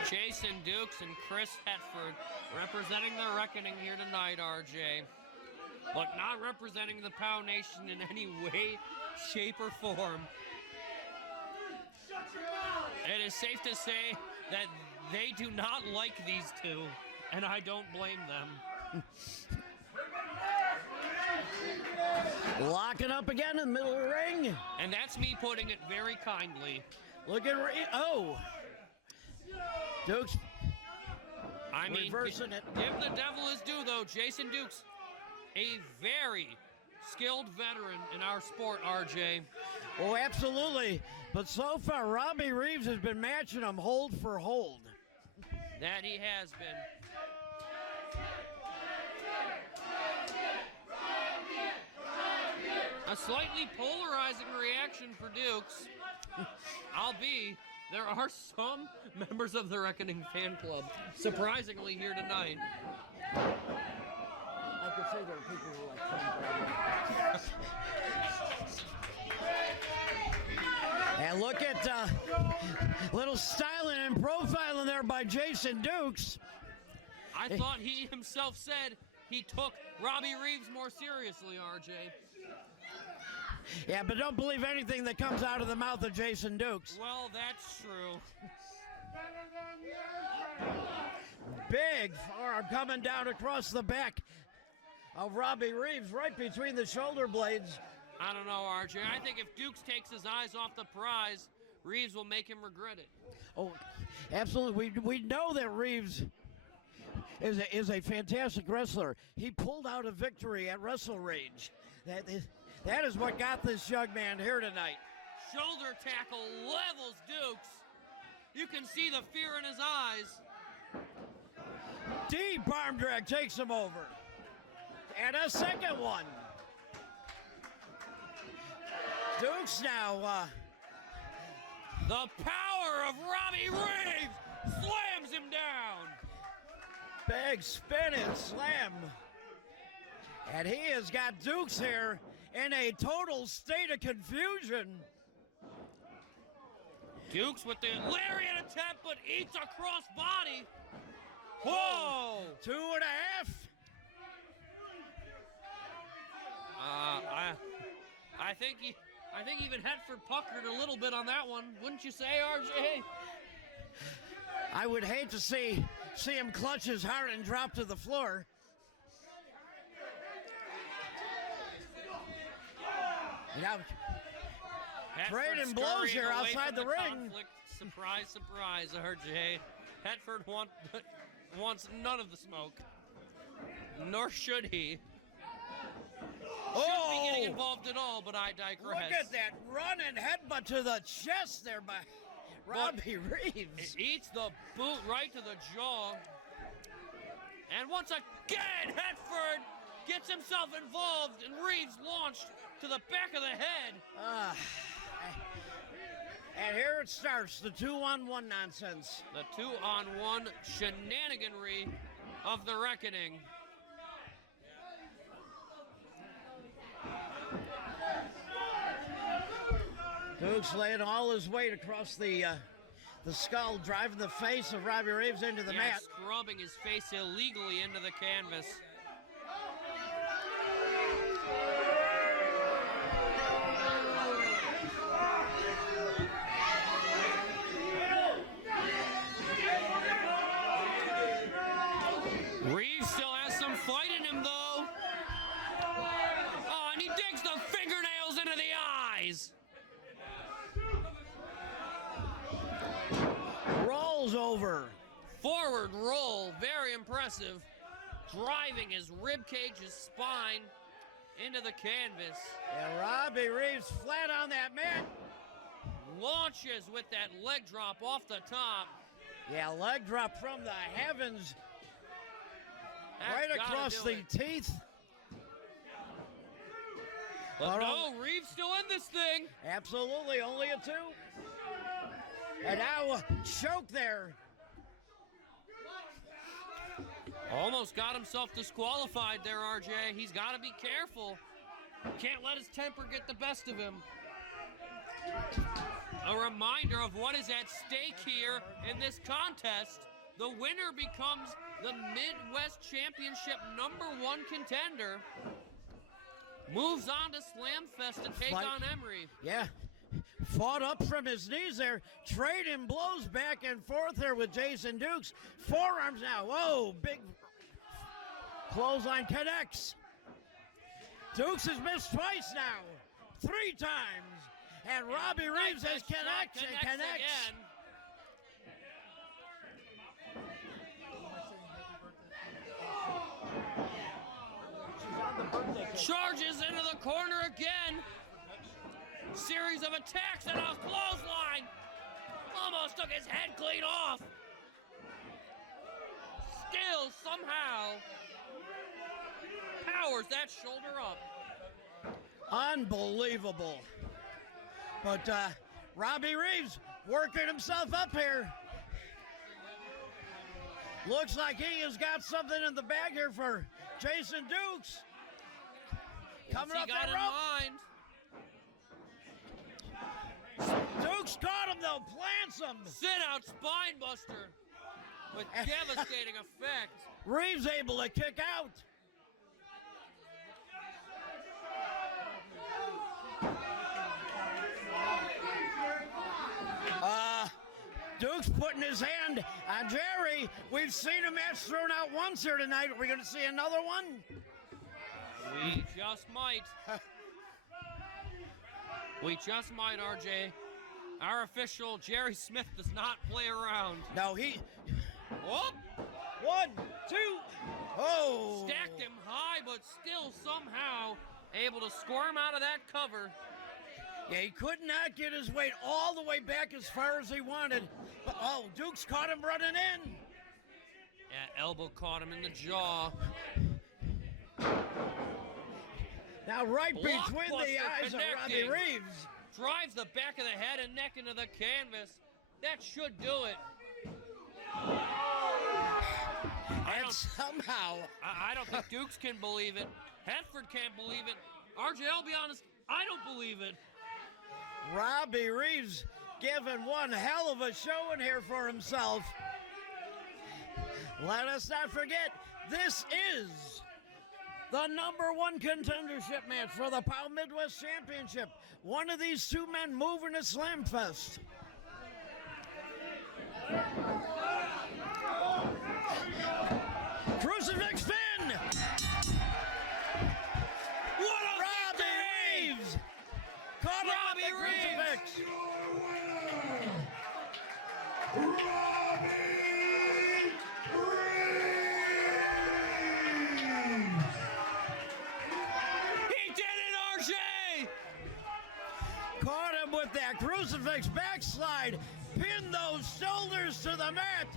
Jason Dukes and Chris Hetford representing the Reckoning here tonight, RJ. But not representing the POW Nation in any way, shape, or form. It is safe to say that they do not like these two, and I don't blame them. Locking up again in the middle of the ring. And that's me putting it very kindly. Look at Dukes. I mean, reversing it. Give the devil his due, though. Jason Dukes, a very skilled veteran in our sport, RJ. Oh, absolutely. But so far, Robbie Reeves has been matching him hold for hold. That he has been. A slightly polarizing reaction for Dukes. Albeit, there are some members of the Reckoning fan club, surprisingly, here tonight. I could say there are people who like And look at little styling and profiling there by Jason Dukes. I thought he himself said he took Robbie Reeves more seriously, RJ. Yeah, but don't believe anything that comes out of the mouth of Jason Dukes. Well, that's true. Big forearm coming down across the back of Robbie Reeves, right between the shoulder blades. I don't know, RJ. I think if Dukes takes his eyes off the prize, Reeves will make him regret it. Oh, absolutely. We know that Reeves is a fantastic wrestler. He pulled out a victory at Wrestle Rage. That is what got this young man here tonight. Shoulder tackle levels Dukes. You can see the fear in his eyes. Deep arm drag takes him over. And a second one. Dukes now. The power of Robbie Reeves slams him down. Big spin and slam. And he has got Dukes here in a total state of confusion. Dukes with the lariat attempt, but eats a crossbody. Whoa! 2.5. I think even Hetford puckered a little bit on that one, wouldn't you say, RJ? I would hate to see him clutch his heart and drop to the floor. Now, trading blows here outside the ring. Conflict. Surprise, surprise, RJ. Hetford wants none of the smoke, nor should he. Shouldn't be getting involved at all, but I digress. Look at that running headbutt to the chest there by Robbie Reeves. It eats the boot right to the jaw. And once again, Hetford gets himself involved, and Reeves launched to the back of the head. And here it starts, the 2-on-1 nonsense. The 2-on-1 shenaniganry of the reckoning. Dukes laying all his weight across the skull, driving the face of Robbie Reeves into the mat. Scrubbing his face illegally into the canvas. Reeves still has some fight in him, though. Oh, and he digs the fingernails into the eyes. Rolls over. Forward roll, very impressive. Driving his ribcage, his spine into the canvas. And Robbie Reeves flat on that mat. Launches with that leg drop off the top. Yeah, leg drop from the heavens. That's right across the teeth. But no, Reeves still in this thing. Absolutely, only a 2. And now choke there. Almost got himself disqualified there, RJ. He's got to be careful. Can't let his temper get the best of him. A reminder of what is at stake here in this contest. The winner becomes the Midwest Championship #1 contender. Moves on to Slamfest to take on Emory. Yeah, fought up from his knees there. Trading blows back and forth there with Jason Dukes. Forearms now. Whoa, big clothesline connects. Dukes has missed twice now. 3 times. And Robbie Reeves has connects and connects. Again. Charges into the corner again. Series of attacks and a clothesline. Almost took his head clean off. Still somehow powers that shoulder up. Unbelievable. But Robbie Reeves working himself up here. Looks like he has got something in the bag here for Jason Dukes. Coming up that rope. Dukes caught him though, plants him. Sit out spine buster with devastating effect. Reeves able to kick out. Dukes putting his hand on Jerry. We've seen a match thrown out once here tonight. Are we going to see another one? We just might. We just might, RJ. Our official, Jerry Smith, does not play around. No, he... Whoop! 1, 2, oh! Stacked him high, but still somehow able to squirm out of that cover. Yeah, he could not get his weight all the way back as far as he wanted. But, oh, Dukes caught him running in. Yeah, elbow caught him in the jaw. Now right between the eyes of Robbie Reeves. Drives the back of the head and neck into the canvas. That should do it. And somehow... I don't think Dukes can believe it. Hetford can't believe it. RJ, I'll be honest, I don't believe it. Robbie Reeves giving one hell of a showing here for himself. Let us not forget, this is the #1 contendership match for the POW Midwest Championship. One of these two men moving to Slamfest. Crucifix pin! What a Robbie Reeves! Caught him with the crucifix! He did it, RJ! Caught him with that crucifix backslide, pinned those shoulders to the mat,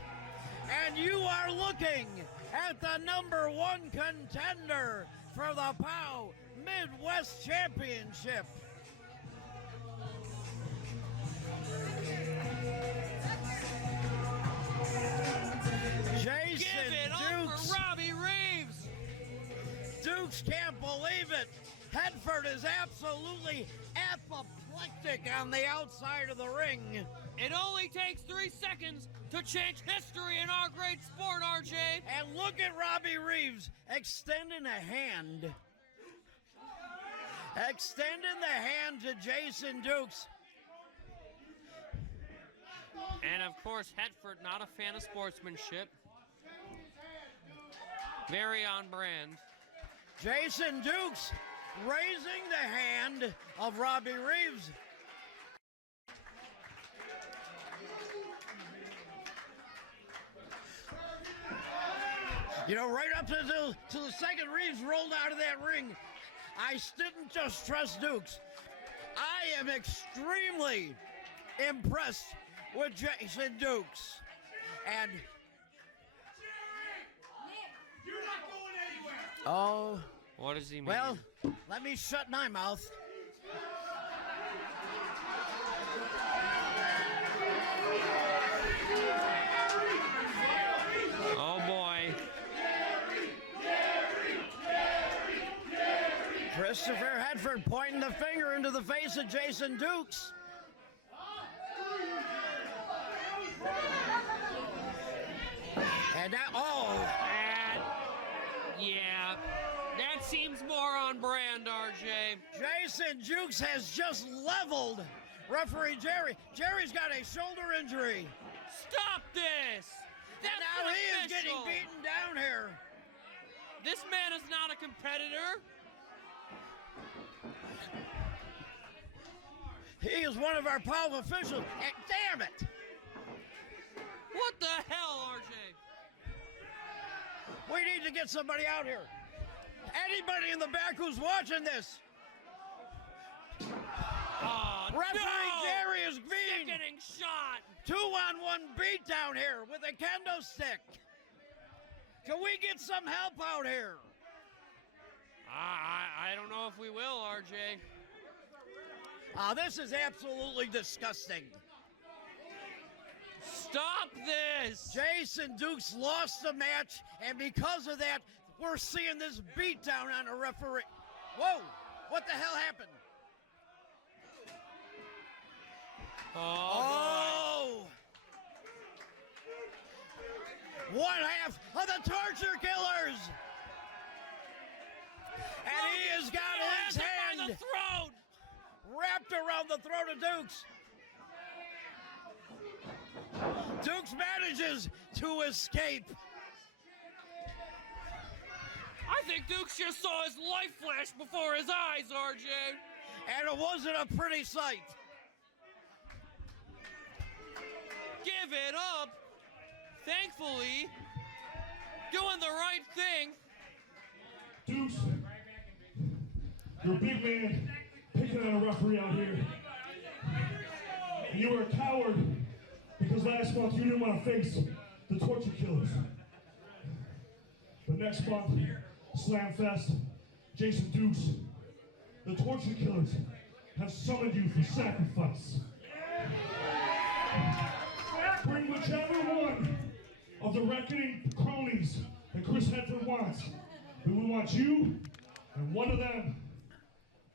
and you are looking at the #1 contender for the POW Midwest Championship. Jason Give it up Dukes. for Robbie Reeves! Dukes can't believe it. Hetford is absolutely apoplectic on the outside of the ring. It only takes 3 seconds to change history in our great sport, RJ. And look at Robbie Reeves extending a hand. Extending the hand to Jason Dukes. And of course, Hetford, not a fan of sportsmanship. Very on brand. Jason Dukes raising the hand of Robbie Reeves. You know, right up to the second Reeves rolled out of that ring, I didn't just trust Dukes. I am extremely impressed with Jason Dukes. And You're not going anywhere. oh, What does he mean? well, let me shut my mouth. Oh boy. Christopher Hetford pointing the finger into the face of Jason Dukes. And that, Yeah. That seems more on brand, RJ. Jason Dukes has just leveled referee Jerry. Jerry's got a shoulder injury. Stop this! And That's now he is getting unofficial. beaten down here. This man is not a competitor. He is one of our POW officials. And damn it! What the hell, RJ? We need to get somebody out here. Anybody in the back who's watching this. Oh, Referee no! Jerry is being Getting shot. 2-on-1 beat down here with a kendo stick. Can we get some help out here? I don't know if we will, RJ. This is absolutely disgusting. Stop this! Jason Dukes lost the match, and because of that, we're seeing this beatdown on a referee. Whoa! What the hell happened? Oh! One half of the Torture Killers. And he has got his hand the throat. wrapped around the throat of Dukes. Dukes manages to escape. I think Dukes just saw his life flash before his eyes, RJ. And it wasn't a pretty sight. Give it up. Thankfully, doing the right thing. Dukes, you're a big man picking on a referee out here. And you were a coward because last month you didn't want to face the Torture Killers. But next month, Slamfest, Jason Dukes, the Torture Killers have summoned you for sacrifice. Bring whichever one of the reckoning cronies that Chris Hedford wants. But we want you and one of them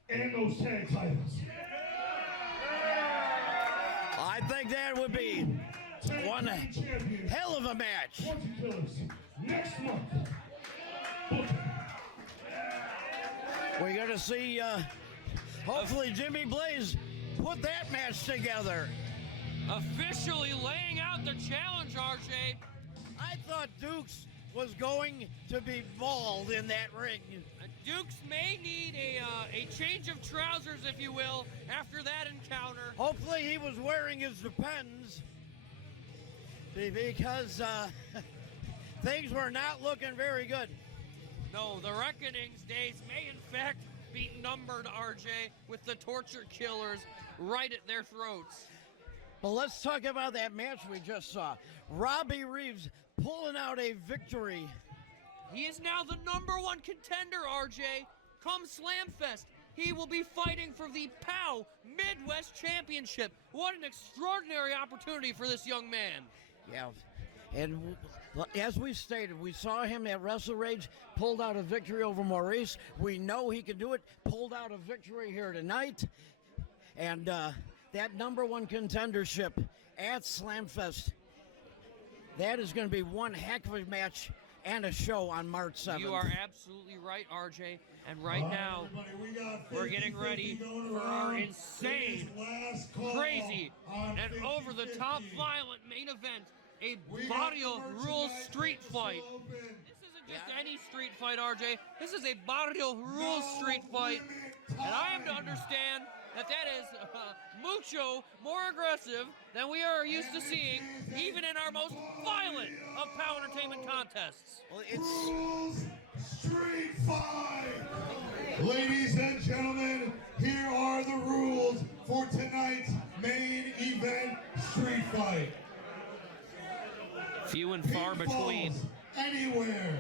and those tag titles. I think that would be one hell of a match. Torture Killers, next month. We're going to see, hopefully, Jimmy Blaze put that match together. Officially laying out the challenge, RJ. I thought Dukes was going to be bald in that ring. Dukes may need a change of trousers, if you will, after that encounter. Hopefully he was wearing his Depends, because things were not looking very good. No, the Reckoning's days may in fact be numbered, RJ, with the Torture Killers right at their throats. But let's talk about that match we just saw. Robbie Reeves pulling out a victory. He is now the #1 contender, RJ. Come Slamfest, he will be fighting for the POW Midwest Championship. What an extraordinary opportunity for this young man. Yeah, and as we stated, we saw him at Wrestle Rage, pulled out a victory over Maurice. We know he can do it, pulled out a victory here tonight. And that #1 contendership at Slamfest, that is going to be one heck of a match and a show on March 7th. You are absolutely right, RJ. And right now, we're getting ready for our insane, crazy, and over-the-top violent main event, a Barrio Rules street fight. This isn't just any street fight, RJ. This is a Barrio Rules street fight. And I am to understand that is mucho more aggressive than we are used to seeing, even in our most violent of POW Entertainment contests. Well, Rules Street Fight! Ladies and gentlemen, here are the rules for tonight's main event street fight. Few and far between. Anywhere.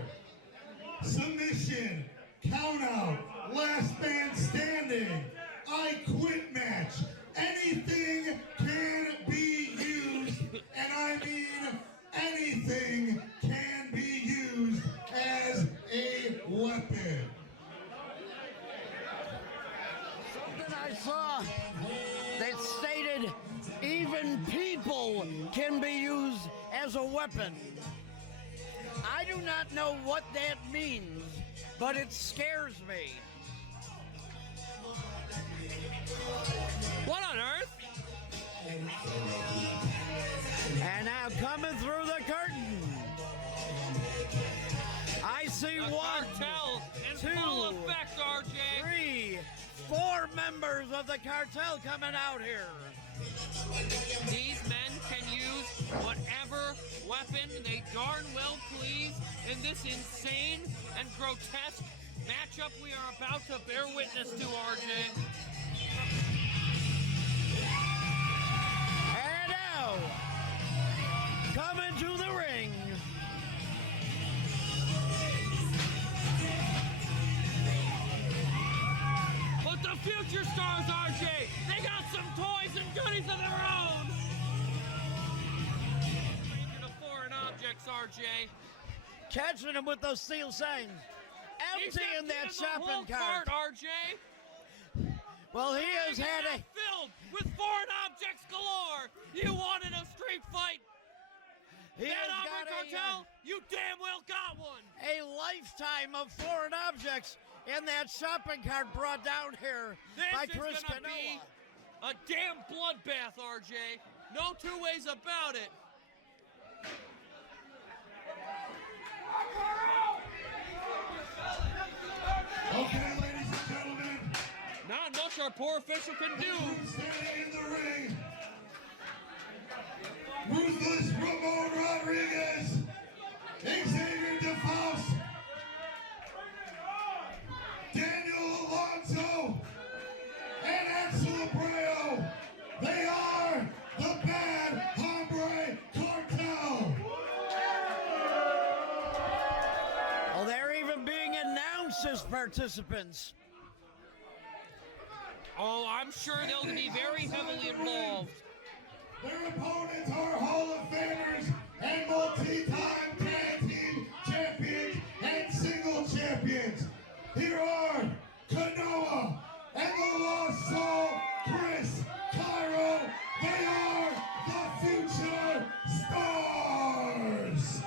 Submission, count out, last man standing, I quit match. Anything can be used, and I mean anything can be used as a weapon. Something I saw that stated even people can be used as a weapon. I do not know what that means, but it scares me. What on earth? And now coming through the curtain, I see The one, Cartel in two, full effect, RJ. 3, 4 members of the Cartel coming out here. These men can use whatever weapon they darn well please in this insane and grotesque matchup we are about to bear witness to, RJ. And now, coming to the ring, But the future stars, RJ, they got some toys and goodies of their own. Stranger to foreign objects, RJ. catching him with those steel signs, emptying that shopping cart. RJ. Well, he has had a filled with foreign objects galore. You wanted a street fight. he That has Hombre got Cartel, you damn well got one. a lifetime of foreign objects in that shopping cart brought down here by This Chris is gonna be Kanoa. a damn bloodbath, RJ. No two ways about it. Okay, ladies and gentlemen, Not much our poor official can do. standing in the ring, ruthless Ramon Rodreguiz, Xavier DeFaust, Daniel Alonso, and Axel Abrayo. They are the Bad Hombre Cartel. Well, they're even being announced as participants. Oh, I'm sure they'll be very heavily involved. Their opponents are Hall of Famers and multi-time tag team champions and single champions. Here are Kanoa and the Lost Soul, Chris Cairo. They are the future stars.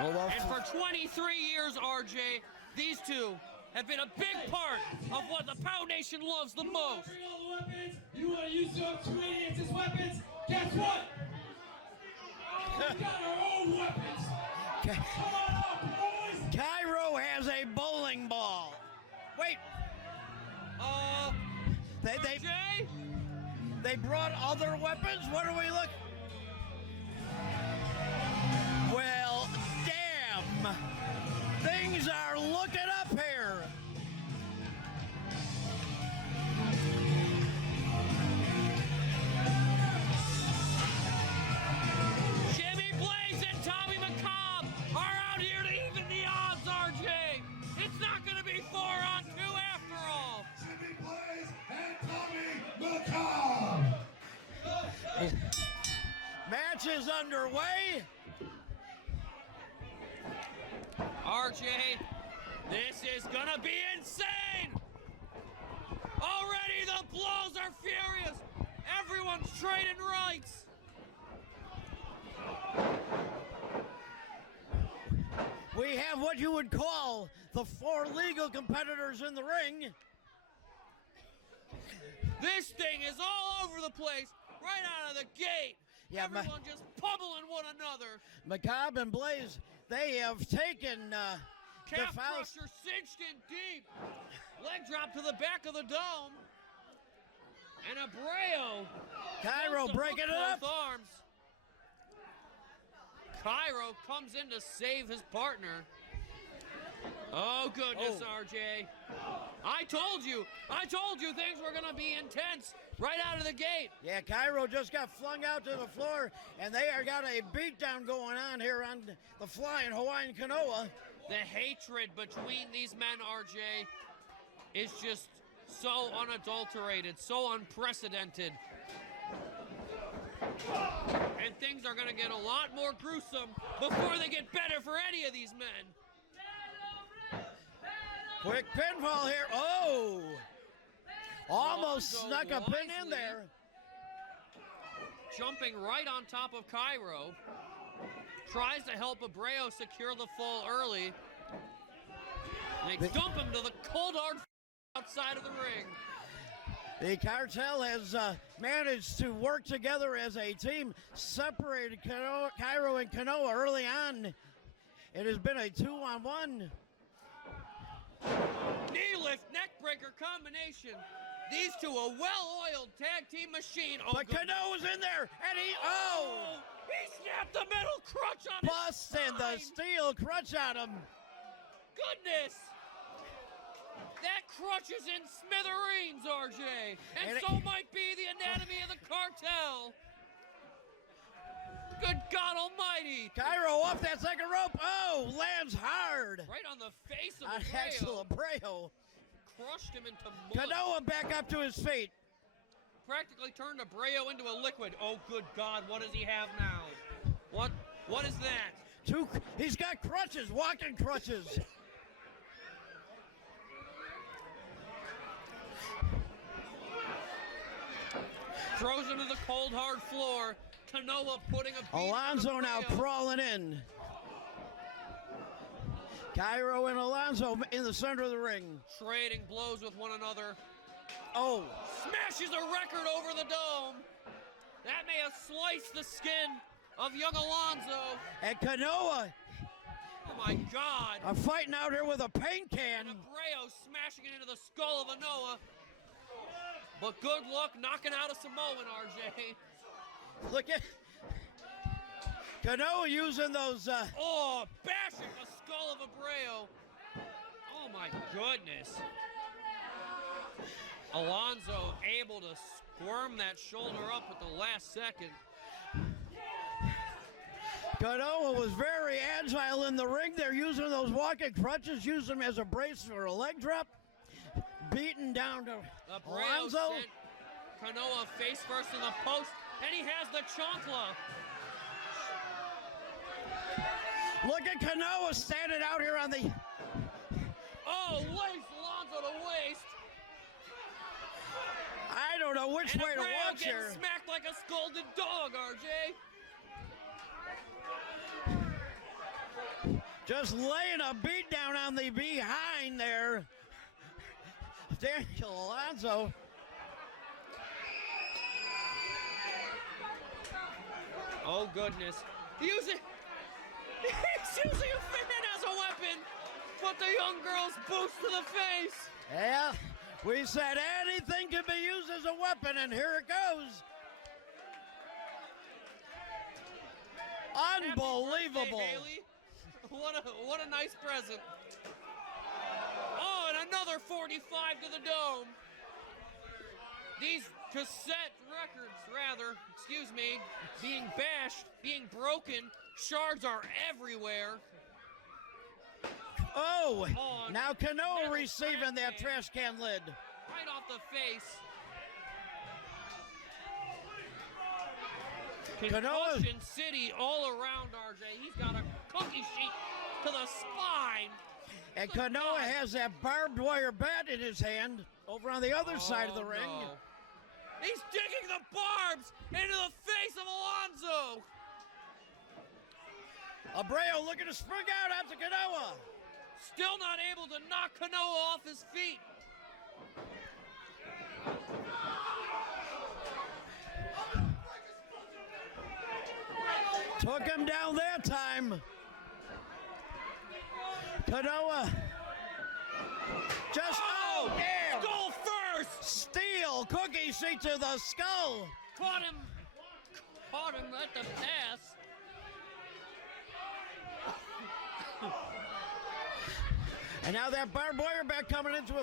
And for 23 years, RJ, these two have been a big part of what the POW Nation loves the most. Bring all the weapons. You want to use those two idiots as weapons? Guess what? We got our own weapons. Come on up, boys. Cairo has a bowling ball. Wait, they brought other weapons? What are we looking? Well, damn. Things are looking up here. Jimmy Blaze and Tommy MaCabre are out here to even the odds, RJ. It's not going to be 4-on-2 after all. Jimmy Blaze and Tommy MaCabre. Match is underway. RJ, this is gonna be insane! Already the blows are furious! Everyone's trading rights! We have what you would call the 4 legal competitors in the ring. This thing is all over the place, right out of the gate! Yeah, Everyone just pummeling one another. MaCabre and Blaze, they have taken Calf DeFaust. crusher cinched in deep. Leg drop to the back of the dome. And Abrayo. Cairo goes to breaking hook it up. both arms. Cairo comes in to save his partner. Oh, goodness, RJ. I told you things were going to be intense right out of the gate. Yeah, Cairo just got flung out to the floor, and they are got a beatdown going on here on the flying Hawaiian Kanoa. The hatred between these men, RJ, is just so unadulterated, so unprecedented. And things are going to get a lot more gruesome before they get better for any of these men. Quick pinfall here. Oh! Almost Alonso snuck a pin in wisely there. Jumping right on top of Cairo. Tries to help Abrayo secure the fall early. They dump him to the cold hard outside of the ring. The Cartel has managed to work together as a team, separated Cairo and Kanoa early on. It has been a 2-on-1. Knee lift, neck breaker combination. These two, a well-oiled tag team machine. Oh, But Kanoa's in there, and he snapped the middle crutch on busting the steel crutch on him. Goodness! That crutch is in smithereens, RJ. And And so might be the anatomy of the Cartel. Good God almighty. Cairo off that second rope. Oh, lands hard. Right on the face of On Axel Abrayo. Crushed him into mud. Kanoa back up to his feet. Practically turned Abrayo into a liquid. Oh, good God, what does he have now? What is that? He's got crutches, walking crutches. Throws him to the cold, hard floor. Kanoa putting a beat Alonso on now Abrayo. crawling in. Cairo and Alonso in the center of the ring. Trading blows with one another. Oh, Smashes a record over the dome. That may have sliced the skin of young Alonso. and Kanoa Oh my God. are fighting out here with a paint can. And Abrayo smashing it into the skull of Kanoa. But good luck knocking out a Samoan, RJ. Look at Kanoa using those. Oh, bashing the skull of Abrayo. Oh my goodness. Alonso able to squirm that shoulder up at the last second. Kanoa was very agile in the ring. They're using those walking crutches, use them as a brace for a leg drop. Beaten down to Abrayo Alonso. sent Kanoa face first in the post, and he has the chancla. Look at Kanoa standing out here on the. Oh, waist Alonso to waist. I don't know which And way to Abrayo watch getting here. smacked like a scalded dog, RJ. Just laying a beat down on the behind there. Daniel Alonso. Oh goodness. He's using a fan as a weapon, but the young girl's boost to the face. Yeah, we said anything can be used as a weapon, and here it goes. Unbelievable. Happy birthday, Bailey. What a nice present. Oh, and another 45 to the dome. These cassette records, being bashed, being broken. Shards are everywhere. Oh, Oh, now Kanoa metal receiving that trash can lid. Right off the face. Kanoa- Concussion City all around RJ. He's got a cookie sheet to the spine. And Good Kanoa God. has that barbed wire bat in his hand over on the other side of the ring. No. He's digging the barbs into the face of Alonso. Abrayo looking to spring out to Kanoa. Still not able to knock Kanoa off his feet. Took him down that time. Kanoa. Just, oh, damn. Skull first. Steel cookie sheet to the skull. Caught him at the pass. And now that barbed wire bat coming into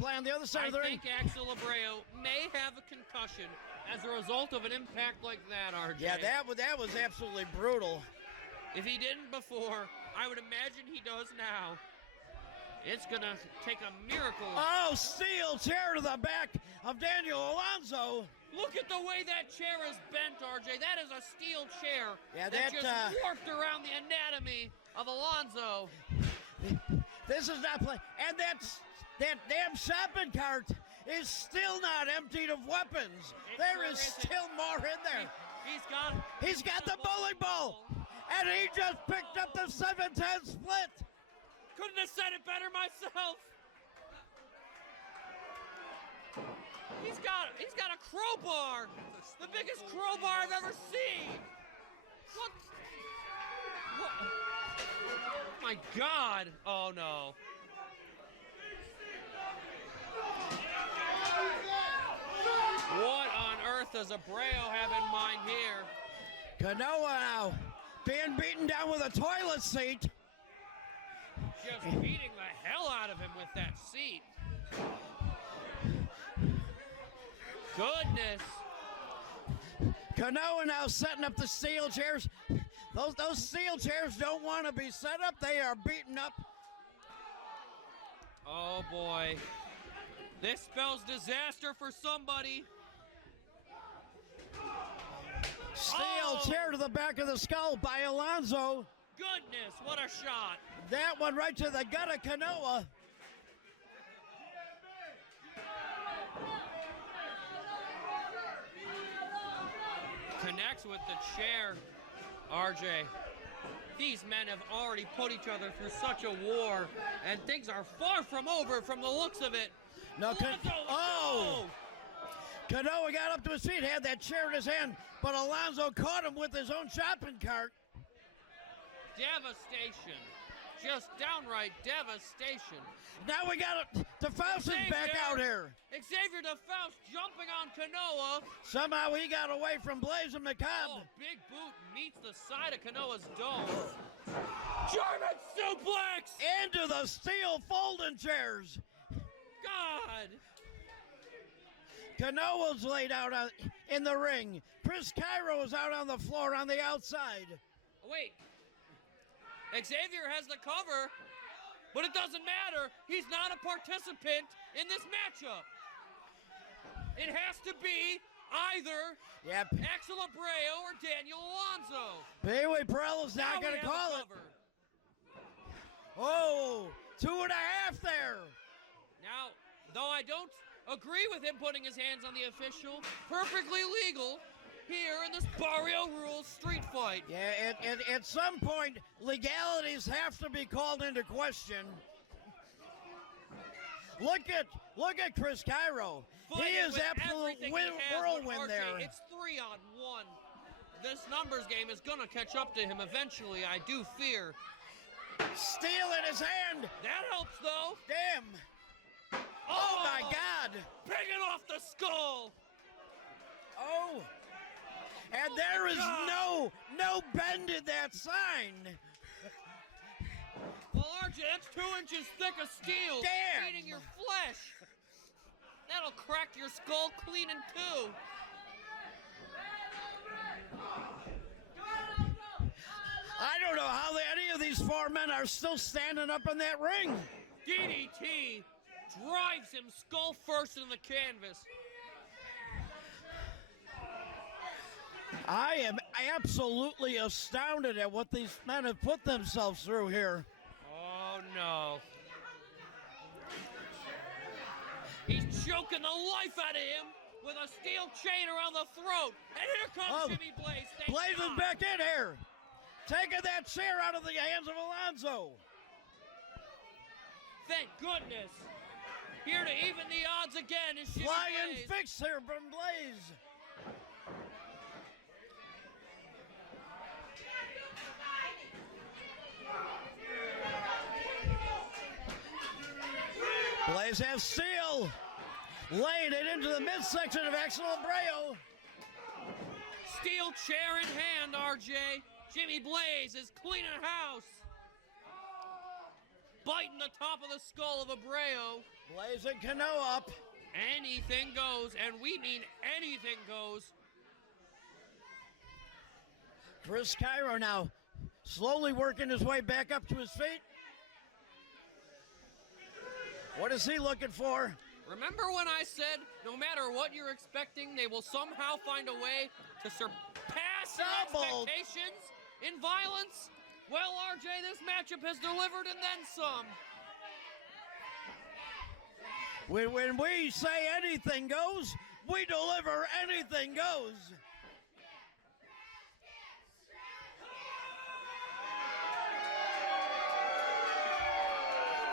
play on the other side I of the ring. think Axel Abrayo may have a concussion as a result of an impact like that, RJ. Yeah, that was absolutely brutal. If he didn't before, I would imagine he does now. It's gonna take a miracle. Oh, steel chair to the back of Daniel Alonso. Look at the way that chair is bent, RJ. That is a steel chair. Yeah, that that, just warped around the anatomy of Alonso. This is not play. And that damn shopping cart is still not emptied of weapons. There is still more in there. He's got the bowling ball. And he just picked up the 7-10 split. Couldn't have said it better myself. He's got a crowbar. The biggest crowbar I've ever seen. What? My God. Oh no. What on earth does Abrayo have in mind here? Kanoa now being beaten down with a toilet seat. Just beating the hell out of him with that seat. Goodness. Kanoa now setting up the steel chairs. Those steel chairs don't want to be set up. They are beaten up. Oh boy. This spells disaster for somebody. Steel chair to the back of the skull by Alonso. Goodness, what a shot. That one right to the gut of Kanoa. connects with the chair. RJ, these men have already put each other through such a war, and things are far from over from the looks of it. No, Alonso, Kanoa got up to his feet, had that chair in his hand, but Alonso caught him with his own shopping cart. Devastation. Just downright devastation. Now we got DeFaust is back out here. Xavier DeFaust jumping on Kanoa. Somehow he got away from Blaze and MaCabre. Oh, big boot meets the side of Kanoa's dome. German suplex! Into the steel folding chairs. God! Kanoa's laid out in the ring. Chris Cairo is out on the floor on the outside. Wait. Xavier has the cover, but it doesn't matter. He's not a participant in this matchup. It has to be either Axel Abrayo or Daniel Alonso. Pee-wee Perella's not going to call it. Oh, 2.5 there. Now, though I don't agree with him putting his hands on the official, perfectly legal here in this Barrio Rules street fight. Yeah, at some point, legalities have to be called into question. Look at Chris Cairo. He is absolute whirlwind there. It's 3-on-1. This numbers game is gonna catch up to him eventually, I do fear. Steel in his hand. That helps though. Damn. Oh my God. Picking off the skull. Oh. And there is no bend in that sign. Well, RJ, that's 2 inches thick of steel. Damn. Eating your flesh. That'll crack your skull clean in two. I don't know how any of these 4 men are still standing up in that ring. DDT drives him skull first in the canvas. I am absolutely astounded at what these men have put themselves through here. Oh, no. He's choking the life out of him with a steel chain around the throat. And here comes Jimmy Blaze. Blaze is back in here. Taking that chair out of the hands of Alonso. Thank goodness. Here to even the odds again is Jimmy Flying Blaze. fix here from Blaze. Blaze has steel. Laid it into the midsection of Axel Abrayo. Steel chair in hand, RJ. Jimmy Blaze is cleaning house. Biting the top of the skull of Abrayo. Blaze and Kanoa up. Anything goes, and we mean anything goes. Chris Cairo now slowly working his way back up to his feet. What is he looking for? Remember when I said no matter what you're expecting, they will somehow find a way to surpass your expectations in violence? Well, RJ, this matchup has delivered and then some. When we say anything goes, we deliver anything goes.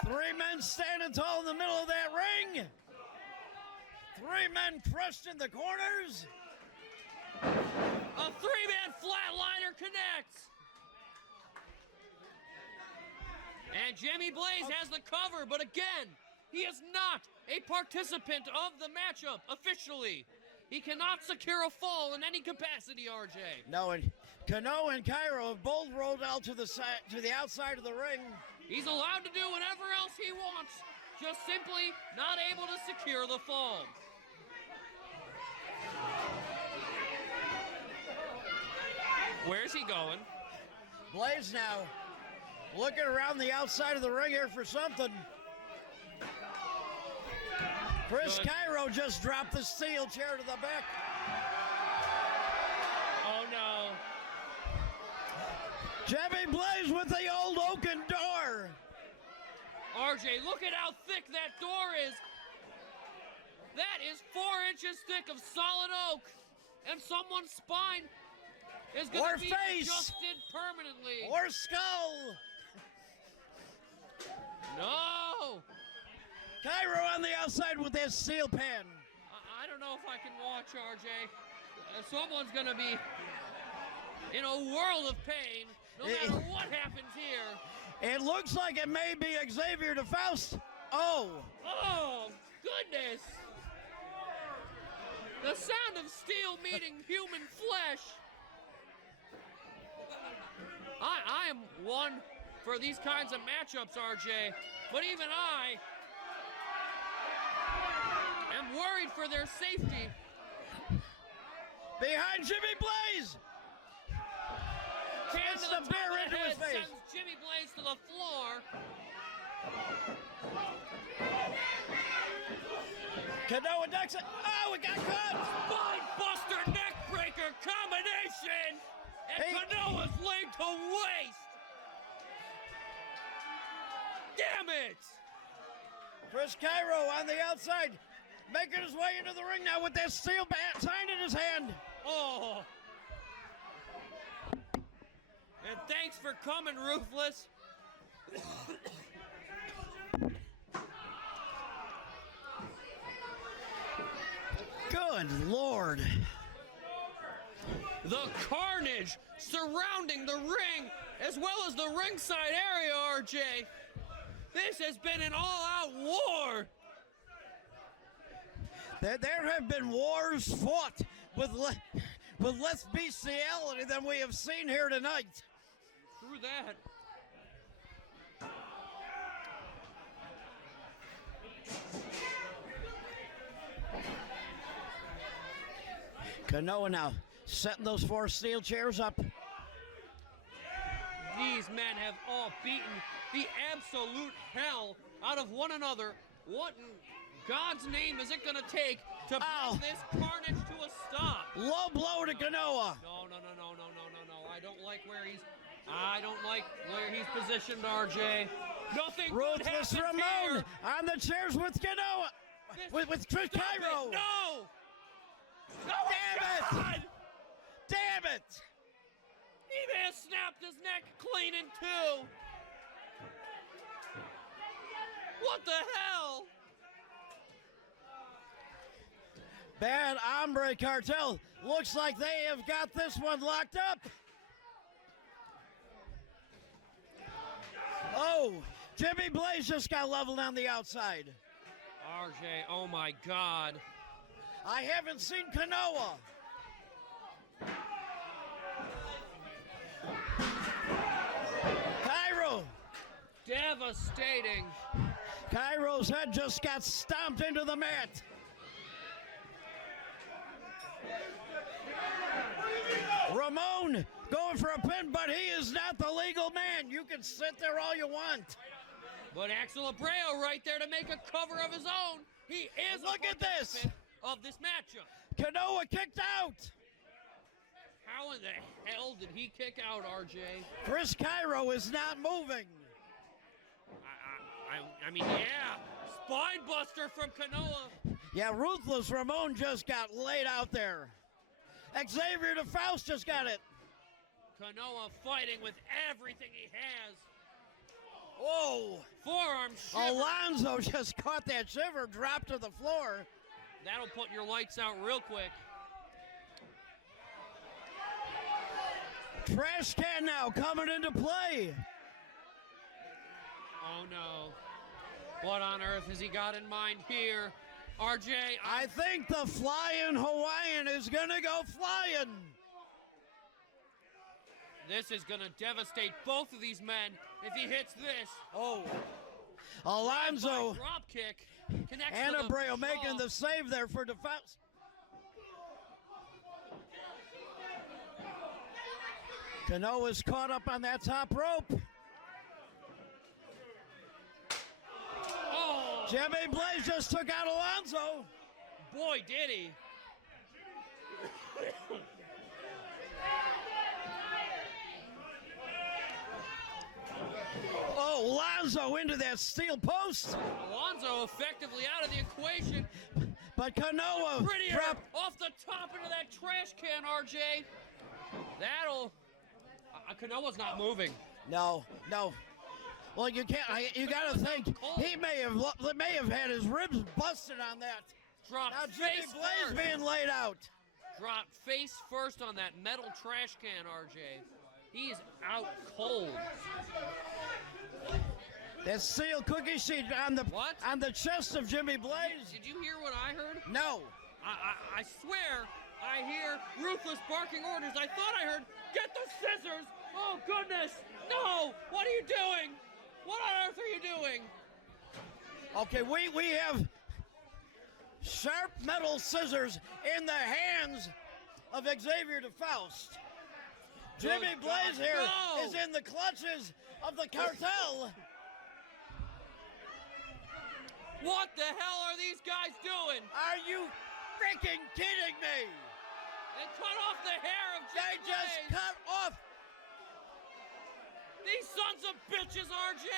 Three men standing tall in the middle of that ring. 3 men crushed in the corners. A 3-man flatliner connects. And Jimmy Blaze has the cover, but again, he is not a participant of the matchup officially. He cannot secure a fall in any capacity, RJ. No, and Kanoa and Cairo have both rolled out to the side, to the outside of the ring. He's allowed to do whatever else he wants, just simply not able to secure the fall. Where's he going? Blaze now looking around the outside of the ring here for something. Chris Cairo just dropped the steel chair to the back. Oh no. Jimmy Blaze with the old oaken door. RJ, look at how thick that door is. That is 4 inches thick of solid oak. And someone's spine is going Or to be face. adjusted permanently. Or skull. No. Cairo on the outside with that steel pan. I don't know if I can watch, RJ. Someone's going to be in a world of pain no matter what happens here. It looks like it may be Xavier DeFaust. Oh. Oh, goodness. The sound of steel meeting human flesh. I am one for these kinds of matchups, RJ, but even I am worried for their safety. Behind Jimmy Blaze. Hands It's to the top bear of the into head, his face. sends Jimmy Blaze to the floor. Kanoa ducks it. Oh, it got caught. Spinebuster neckbreaker combination. And Hey. Kanoa's laid to waste. Damn it. Chris Cairo on the outside, making his way into the ring now with that steel bat sign in his hand. Oh. And thanks for coming, Ruthless. Good Lord. The carnage surrounding the ring, as well as the ringside area, RJ. This has been an all-out war. There have been wars fought with less bestiality than we have seen here tonight. Through that. Kanoa now setting those 4 steel chairs up. These men have all beaten the absolute hell out of one another. What in God's name is it going to take to bring this carnage to a stop? Low blow to Kanoa. No. I don't like where he's positioned, RJ. Nothing good Ruthless happens Ramon here. on the chairs with Kanoa. With Chris Stop Cairo. it. No! Damn it! Damn it! He may have snapped his neck clean in two. What the hell? Bad Hombre Cartel. Looks like they have got this one locked up. Oh, Jimmy Blaze just got leveled on the outside. RJ, oh my God. I haven't seen Kanoa. Cairo. Devastating. Cairo's head just got stomped into the mat. Ramon going for a pin, but he is not the legal man. You can sit there all you want. But Axel Abrayo right there to make a cover of his own. He is Look a at this. participant of this matchup. Kanoa kicked out. How in the hell did he kick out, RJ? Chris Cairo is not moving. I mean, yeah. Spine buster from Kanoa. Yeah, Ruthless Ramon just got laid out there. Xavier DeFaust just got it. Kanoa fighting with everything he has. Whoa. Forearm shiver. Alonso just caught that shiver, dropped to the floor. That'll put your lights out real quick. Trash can now coming into play. Oh no. What on earth has he got in mind here? RJ, I think the flying Hawaiian is gonna go flying. this is gonna devastate both of these men if he hits this. Oh. Alonso Drop kick. Connects and to the Abrayo jaw. making the save there for DeFaust. Kanoa's caught up on that top rope. Oh, Jimmy Blaze just took out Alonso. boy, did he. Oh, Alonso into that steel post. Alonso effectively out of the equation. But Kanoa Prettier dropped. off the top into that trash can, RJ. That'll... Kanoa's not moving. No. Well, you can't. You got to think he may have had his ribs busted on that. Dropped Now Jimmy face Blaze first. being laid out. Dropped face first on that metal trash can, RJ. He's out cold. That steel cookie sheet on the chest of Jimmy Blaze. Did you hear what I heard? No. I swear I hear ruthless barking orders. I thought I heard, get the scissors. Oh, goodness. No. What are you doing? What on earth are you doing? Okay, we have sharp metal scissors in the hands of Xavier DeFaust. Jimmy Blaze here is in the clutches of the Cartel. What the hell are these guys doing? Are you freaking kidding me? They cut off the hair of Jimmy They just Blaze. cut off. These sons of bitches, RJ.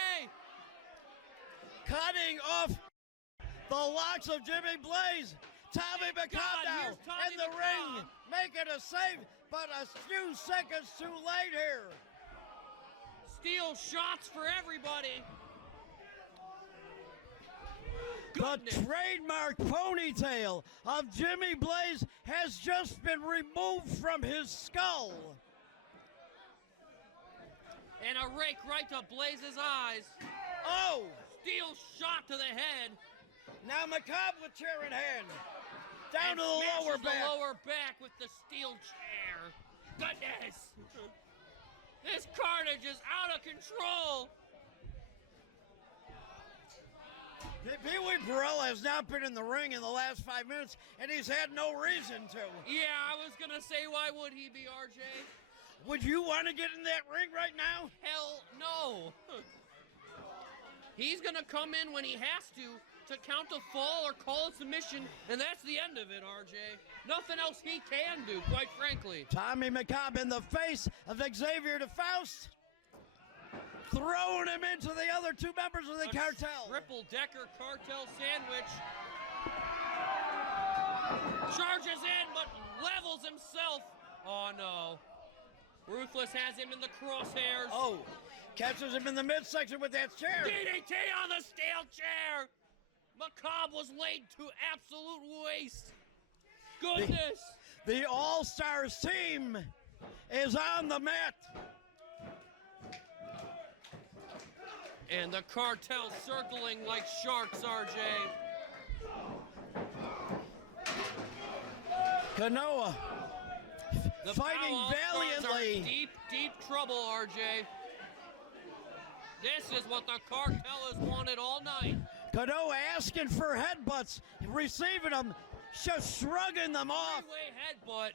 Cutting off the locks of Jimmy Blaze. Tommy MaCabre now here's Tommy in the MaCabre. ring, making a save, but a few seconds too late here. Steal shots for everybody. Goodness. The trademark ponytail of Jimmy Blaze has just been removed from his skull. And a rake right to Blaze's eyes. Oh! Steel shot to the head. Now MaCabre with chair in hand. Down And to the lower smashes back. the lower back with the steel chair. Goodness. This carnage is out of control. Pee Wee Burrell has not been in the ring in the last 5 minutes, and he's had no reason to. Yeah, I was going to say, why would he be, RJ? Would you want to get in that ring right now? Hell no. He's going to come in when he has to count a fall or call a submission, and that's the end of it, RJ. Nothing else he can do, quite frankly. Tommy MaCabre in the face of Xavier DeFaust, throwing him into the other two members of the Cartel. Triple-decker Cartel sandwich. Charges in, but levels himself. Oh, no. Ruthless has him in the crosshairs. Oh, catches him in the midsection with that chair. DDT on the steel chair. MaCabre was laid to absolute waste. Goodness. The All-Stars team is on the mat. And the Cartel circling like sharks, RJ. Kanoa The fighting All-Stars valiantly. are in deep, deep trouble, RJ. This is what the Cartel has wanted all night. Kanoa asking for headbutts, receiving them, just shrugging them off. Three-way headbutt.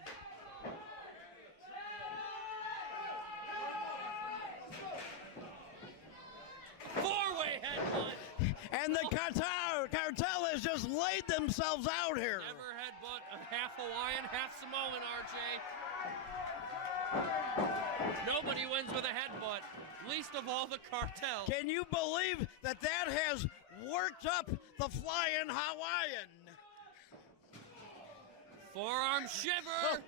Four-way headbutt. And the Cartel has just laid themselves out here. Never headbutt a half Hawaiian, half Samoan, RJ. Nobody wins with a headbutt, least of all the Cartel. Can you believe that has worked up the flying Hawaiian? Forearm shiver.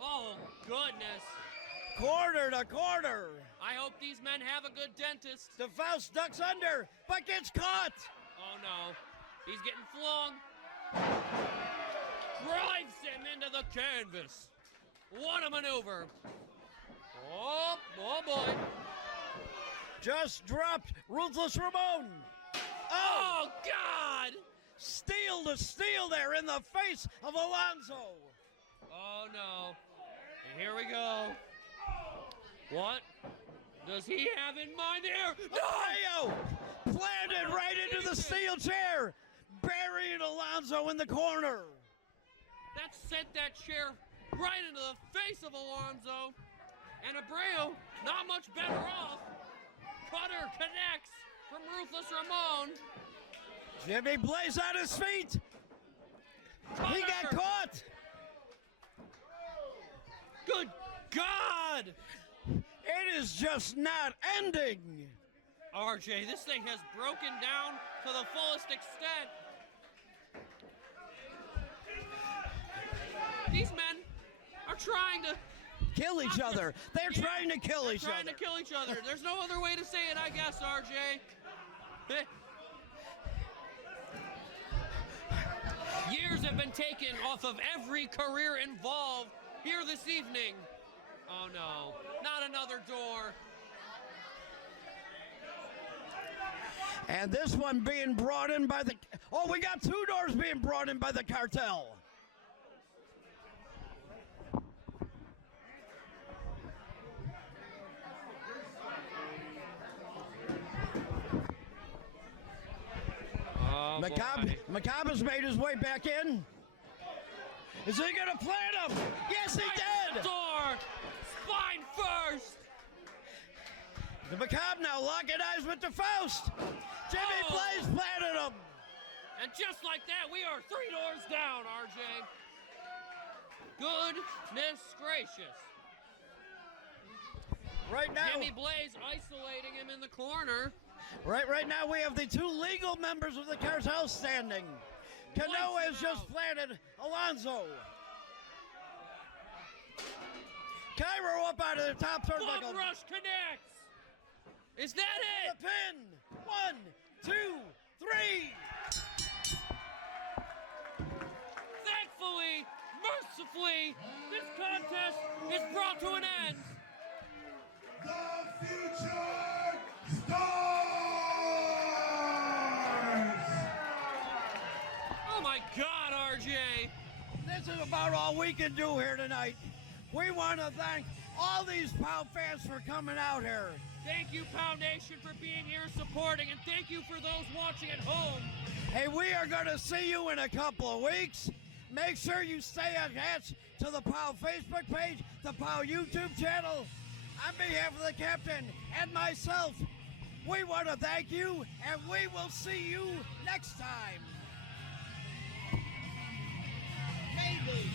Oh, goodness. Quarter to quarter. I hope these men have a good dentist. DeFaust ducks under, but gets caught. Oh, no. He's getting flung. Drives him into the canvas. What a maneuver. Oh boy. Just dropped Ruthless Ramon. Oh, God. Steel to steel there in the face of Alonso. Oh, no. And here we go. What does he have in mind here? Abrayo planted right into the steel chair, burying Alonso in the corner. That sent that chair right into the face of Alonso. And Abrayo, not much better off. Cutter connects from Ruthless Ramon. Jimmy Blaze on his feet. Cutter. He got caught. Good God. It is just not ending. RJ, this thing has broken down to the fullest extent. These men are trying to kill each other. They're trying to kill each Trying other. to kill each other. There's no other way to say it, I guess, RJ. Years have been taken off of every career involved here this evening. Oh no, not another door. And this one being brought in by the... Oh, we got 2 doors being brought in by the Cartel. Oh, MaCabre's made his way back in. Is he gonna plant him? Yes, he did! Door! Spine first! The MaCabre now locking eyes with DeFaust. Jimmy Blaze planted him. And just like that, we are 3 doors down, RJ. Goodness gracious. Right now, Jimmy Blaze isolating him in the corner. Right now we have the 2 legal members of the Cartel standing. Kanoa has just planted Alonso. Cairo up out of the top turnbuckle. Bum rush connects. Is that it? The pin. 1, 2, 3. Thankfully, mercifully, this contest is brought to an end. The future stars! Oh my God, RJ. This is about all we can do here tonight. We want to thank all these POW fans for coming out here. Thank you, POW Nation, for being here supporting, and thank you for those watching at home. Hey, we are going to see you in a couple of weeks. Make sure you stay attached to the POW Facebook page, the POW YouTube channel. On behalf of the captain and myself, we want to thank you, and we will see you next time. Maybe.